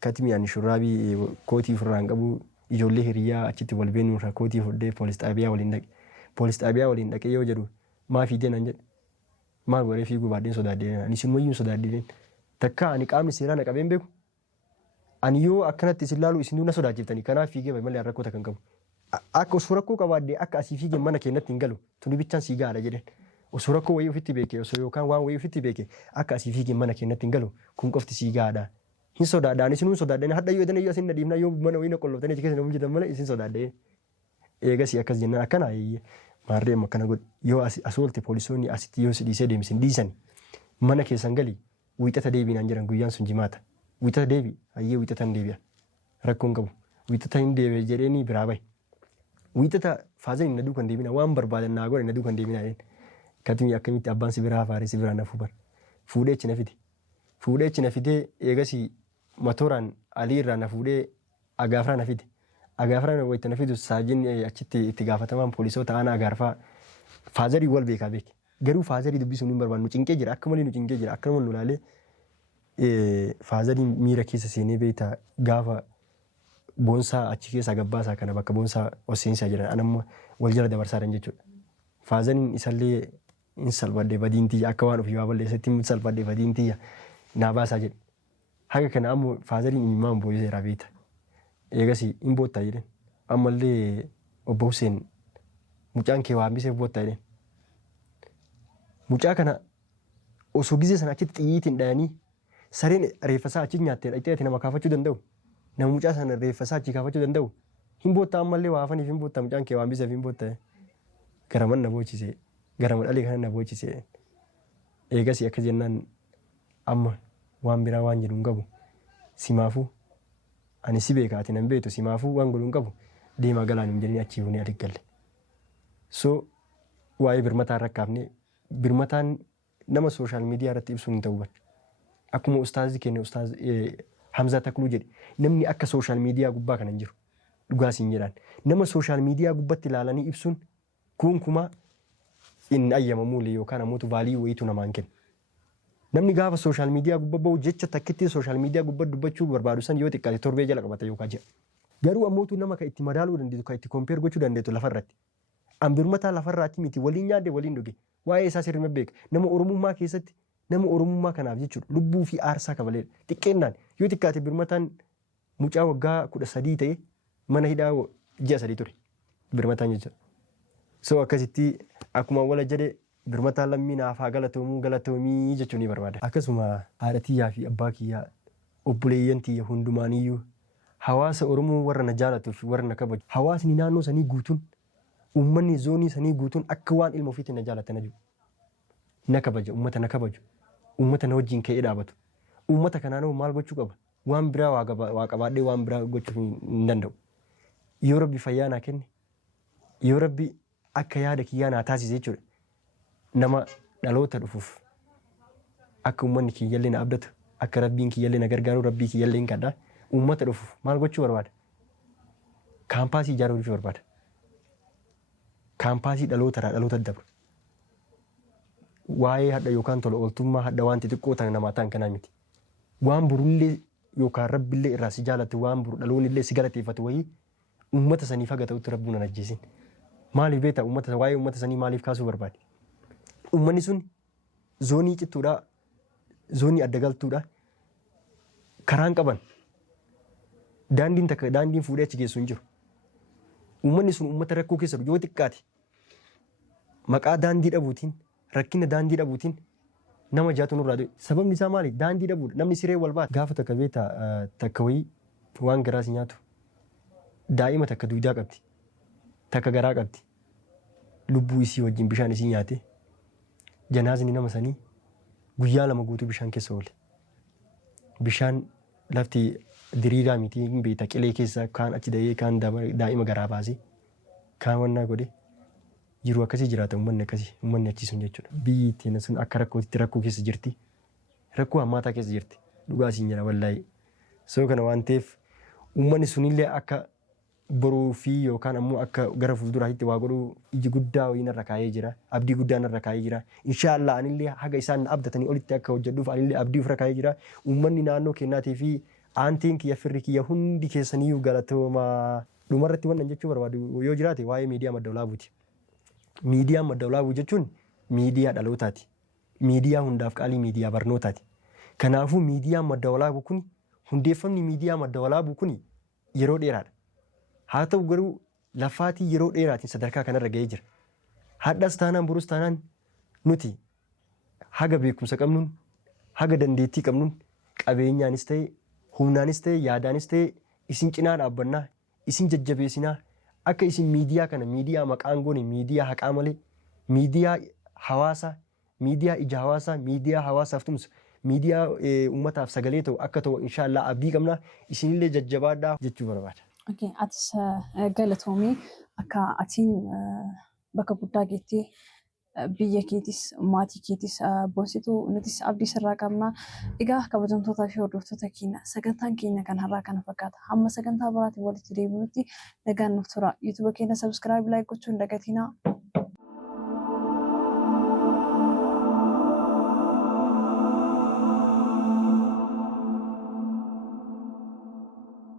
Katimii ani shurraabii kootii ofirraan qabu ijoollee hiriyaa achitti wal beenuurra kootii fudhee poolis xaabiyaa waliin dhaqe. Poolis xaabiyaa waliin dhaqee yoo jedhu maa fiideen an jedhe. Maal godhee fiiguu baadheen sodaadheen ani isin wayyuun sodaadheen takka ani qaamni seeraa na qabeen beeku. Ani yoo akkanatti isin laalu isin na sodaachiftanii kanaaf fiigee bahe malee rakkoo takkan qabu. Akka osoo rakkoo qabaadhee akka asii fiigee mana keenyatti hin galu tuni bichaan sii gaadha jedheen. Osoo rakkoo wayii ofitti beekee osoo yookaan waan wayii ofitti beekee akka asii fiigee mana keenyatti hin galu kun qofti sii gaadha. Hin sodaadhaan isin sodaadhaan hadda yoo edana yoo asin nadiifna yoo mana wayii na qolloftanii achi keessa na bulchitan malee isin sodaadhee. Eegas akkas jennaan akkana maarree amma akkana godhe yoo as oolte poolisoonni asitti yoo si dhiisee deemsin dhiisan mana keessan galii wiixata deebiinaan jiran guyyaan sun jimaata. Wiixata deebi hayyee wiixata hin deebi'a rakkoon qabu wiixata hin deebi'e jedheeni biraa bahe. Wiixata Faazaliin na duukan deebina waan barbaadan naa godhe na duukan deebina jedheen. Katimii akkamitti abbaan si biraa faaree si biraa na fuuban fuudhee achi na fide. Fuudhee achi na fidee eegasii motoraan alii irraa na fuudhee agaafraa na fide. Agaafraa wayita na fidu saajiin achitti itti gaafatamaan poolisoota aanaa agaarfaa Faazalii wal beekaa beeke. Garuu Faazalii dubbisuun hin barbaannu cinqee jira akka malee nu cinqee jira akka nama nu ilaalee Faazaliin miira keessa seenee beektaa gaafa boonsaa achi keessaa gabbaasaa kana bakka boonsaa oseensaa jiran anammoo wal jala dabarsaadhan jechuudha. Faazaliin isallee hin salphadhee badiintiyya akka waan ofii waa balleessatti hin salphadhee badiintiyya naa baasaa jedhe. Haga kana ammoo Faazaliin imimmaan boo'iseera beekta. Eegas hin boottaa jedheen. Ammallee obbo Hussein mucaan kee waambisee boottaa jedheen. Mucaa kana osoo gizee sana achitti xiyyiitiin dhayanii sareen reeffasaa achi nyaattee dhaqxee ati nama kaafachuu danda'u. Nama mucaa sana reeffasaa achi kaafachuu danda'u. Hin boottaa ammallee waa hafaniif hin boottaa mucaan kee waambiseef hin boottaa. Garaman na boochisee garama dhalee kana na boochisee. Eegas akka jennaan amma waan biraa waan jedhu hin qabu. Simaafuu ani si beekaa ati nan beektu simaafuu waan godhu hin qabu deemaa galaan hin jedhanii achii fuunee adigalle. So waa'ee birmataan rakkaafne birmataan nama sooshaal miidiyaa irratti ibsuun hin ta'u. Akkuma ustaazii keenya ustaaz Hamzaa Takluu jedhe namni akka sooshaal miidiyaa gubbaa kana hin jiru dhugaas hin jedhaan nama sooshaal miidiyaa gubbatti ilaalanii ibsuun kunkumaa hin ayyamamu yookaan ammoo vaalii wayiitu namaan kenna. Namni gaafa sooshaal miidiyaa gubbaa bahu jecha takkitti sooshaal miidiyaa gubbaa dubbachuu barbaadu san yoo xiqqaate torbee jala qabata yookaan jira. Garuu ammootu nama kan itti madaaluu dandeetu kan itti kompeer gochuu dandeetu lafarratti. An birmataa lafarraatti miti waliin nyaadde waliin dhuge waa'ee isaa sirrii beeka. Nama Oromummaa keessatti nama Oromummaa kanaaf jechuudha lubbuu fi aarsaa kabalee xiqqeennaan yoo xiqqaate birmataan mucaa waggaa 13 ta'e mana hidhaa ji'a 3 ture birmataan jechuudha. So akkasitti akkuma wala jedhe birmataan lammii naaf haa galatoomii jechuun ni barbaada. Akkasuma haadha tiyyaa fi abbaa kiyyaa obboleeyyan tiyya hundumaaniyyuu hawaasa Oromoo warra na jaalatuu fi warra na kabaju hawaasni naannoo sanii guutuun uummanni zoonii sanii guutuun akka waan ilma ofiitti na jaalatan jiru. Na kabaja uummata na kabaju uummata na wajjin ka'ee dhaabatu uummata kanaanoo maal gochuu qaba waan biraa waa qabaadhee waan biraa gochuu hin danda'u. Yoo Rabbi fayyaa naa kenne yoo Rabbi akka yaada kiyyaa naa taasise jechuudha. Nama dhaloota dhufuuf akka uummanni kiyyallee na abdatu akka Rabbiin kiyyallee na gargaaru Rabbii kiyyallee hin kadhaa uummata dhufuuf maal gochuu barbaada? Kaampaasii ijaaruu barbaada. Kaampaasii dhalootarraa dhaloota dabru. Waa'ee hadha yookaan tola ooltummaa hadha waan xixiqqoo ta'an namaa ta'an kanaa miti. Waan burullee yookaan Rabbillee irraa si jaalatu waan buru dhaloonnillee si galateeffatu wayii uummata saniif haga ta'utti Rabbuun hin ajjeesin. Maaliif beektaa waa'ee uummata sanii maaliif kaasuu barbaade? Uummanni sun zoonii cittuudhaa zoonii adda galtuudhaa karaan qaban daandiin fuudhee achi geessu hin jiru. Uummanni sun uummata rakkoo keessa yoo xiqqaate maqaa daandii dhabuutiin rakkina daandii dhabuutiin nama jaatu nurraa du'e. Sababni isaa maali? Daandii dhabuudha. Namni siree wal baata. Gaafa takka beektaa takka wayii waan garaas nyaatu daa'ima takka duudaa qabdi takka garaa qabdi lubbuu isii wajjin bishaan isii nyaate janaazni nama sanii guyyaa 2 guutuu bishaan keessa oole. Bishaan lafti diriiraa miti beektaa qilee keessa kaan achi da'ee kaan daa'ima garaa baasee kaan wannaa godhe jiru akkasii jiraata uummanni akkasii uummanni achiisuun jechuudha. Biyyi ittiin sun akka rakkootti rakkoo keessa jirti. Rakkoo hammaataa keessa jirti. Dhugaa isiin jira wallaahi. So kana waan ta'eef uummanni sunillee akka boruu fi yookaan ammoo akka gara fuulduraatti waa godhuu iji guddaa wayii narra kaayee jira. Abdii guddaa narra kaayee jira. Inshaallah anillee haga isaan abdatanii olitti akka hojjedhuuf anillee abdii ofirra kaayee jira. Uummanni naannoo kennaatii fi aantiin kiyya firri kiyya hundi keessaniyyuu galatooma. Dhumarratti wannan jechuu barbaadu yoo jiraate waa'ee miidiyaa madda olaabuuti. Miidiyaan madda olaabuu jechuun miidiyaa dhalootaati. Miidiyaa hundaaf qaalii miidiyaa barnootaati. Kanaafuu miidiyaan madda olaabuu kun hundeeffamni miidiyaa madda olaabuu kun yeroo dheeraadha. Haa ta'u garuu lafaatii yeroo dheeraatiin sadarkaa kanarra ga'ee jira. Hadhas taanaan burus taanaan nuti haga beekumsa qabnuun haga dandeettii qabnuun qabeenyaanis ta'e humnaanis ta'e yaadaanis ta'e isin cinaa dhaabbannaa isin jajjabeessinaa akka isin miidiyaa kana miidiyaa maqaan goone miidiyaa haqaa malee miidiyaa hawaasaa miidiyaa ija hawaasaa miidiyaa hawaasaaf tumsu miidiyaa uummataaf sagalee ta'u akka ta'u inshaallah abdii qabnaa isinillee jajjabaadhaa jechuu barbaada. Atis galatoomii akka atiin bakka guddaa geettee biyya keetis maatii keetis boonsituu nutis abdii sirraa qabna. Egaa kabajamtootaa fi hordoftoota keenya sagantaan keenya kan har'aa kana fakkaata. Hamma sagantaa biraatiin walitti deebinutti nagaan nuuf tura. YouTube keenya subscribe like gochuun dagatinaa.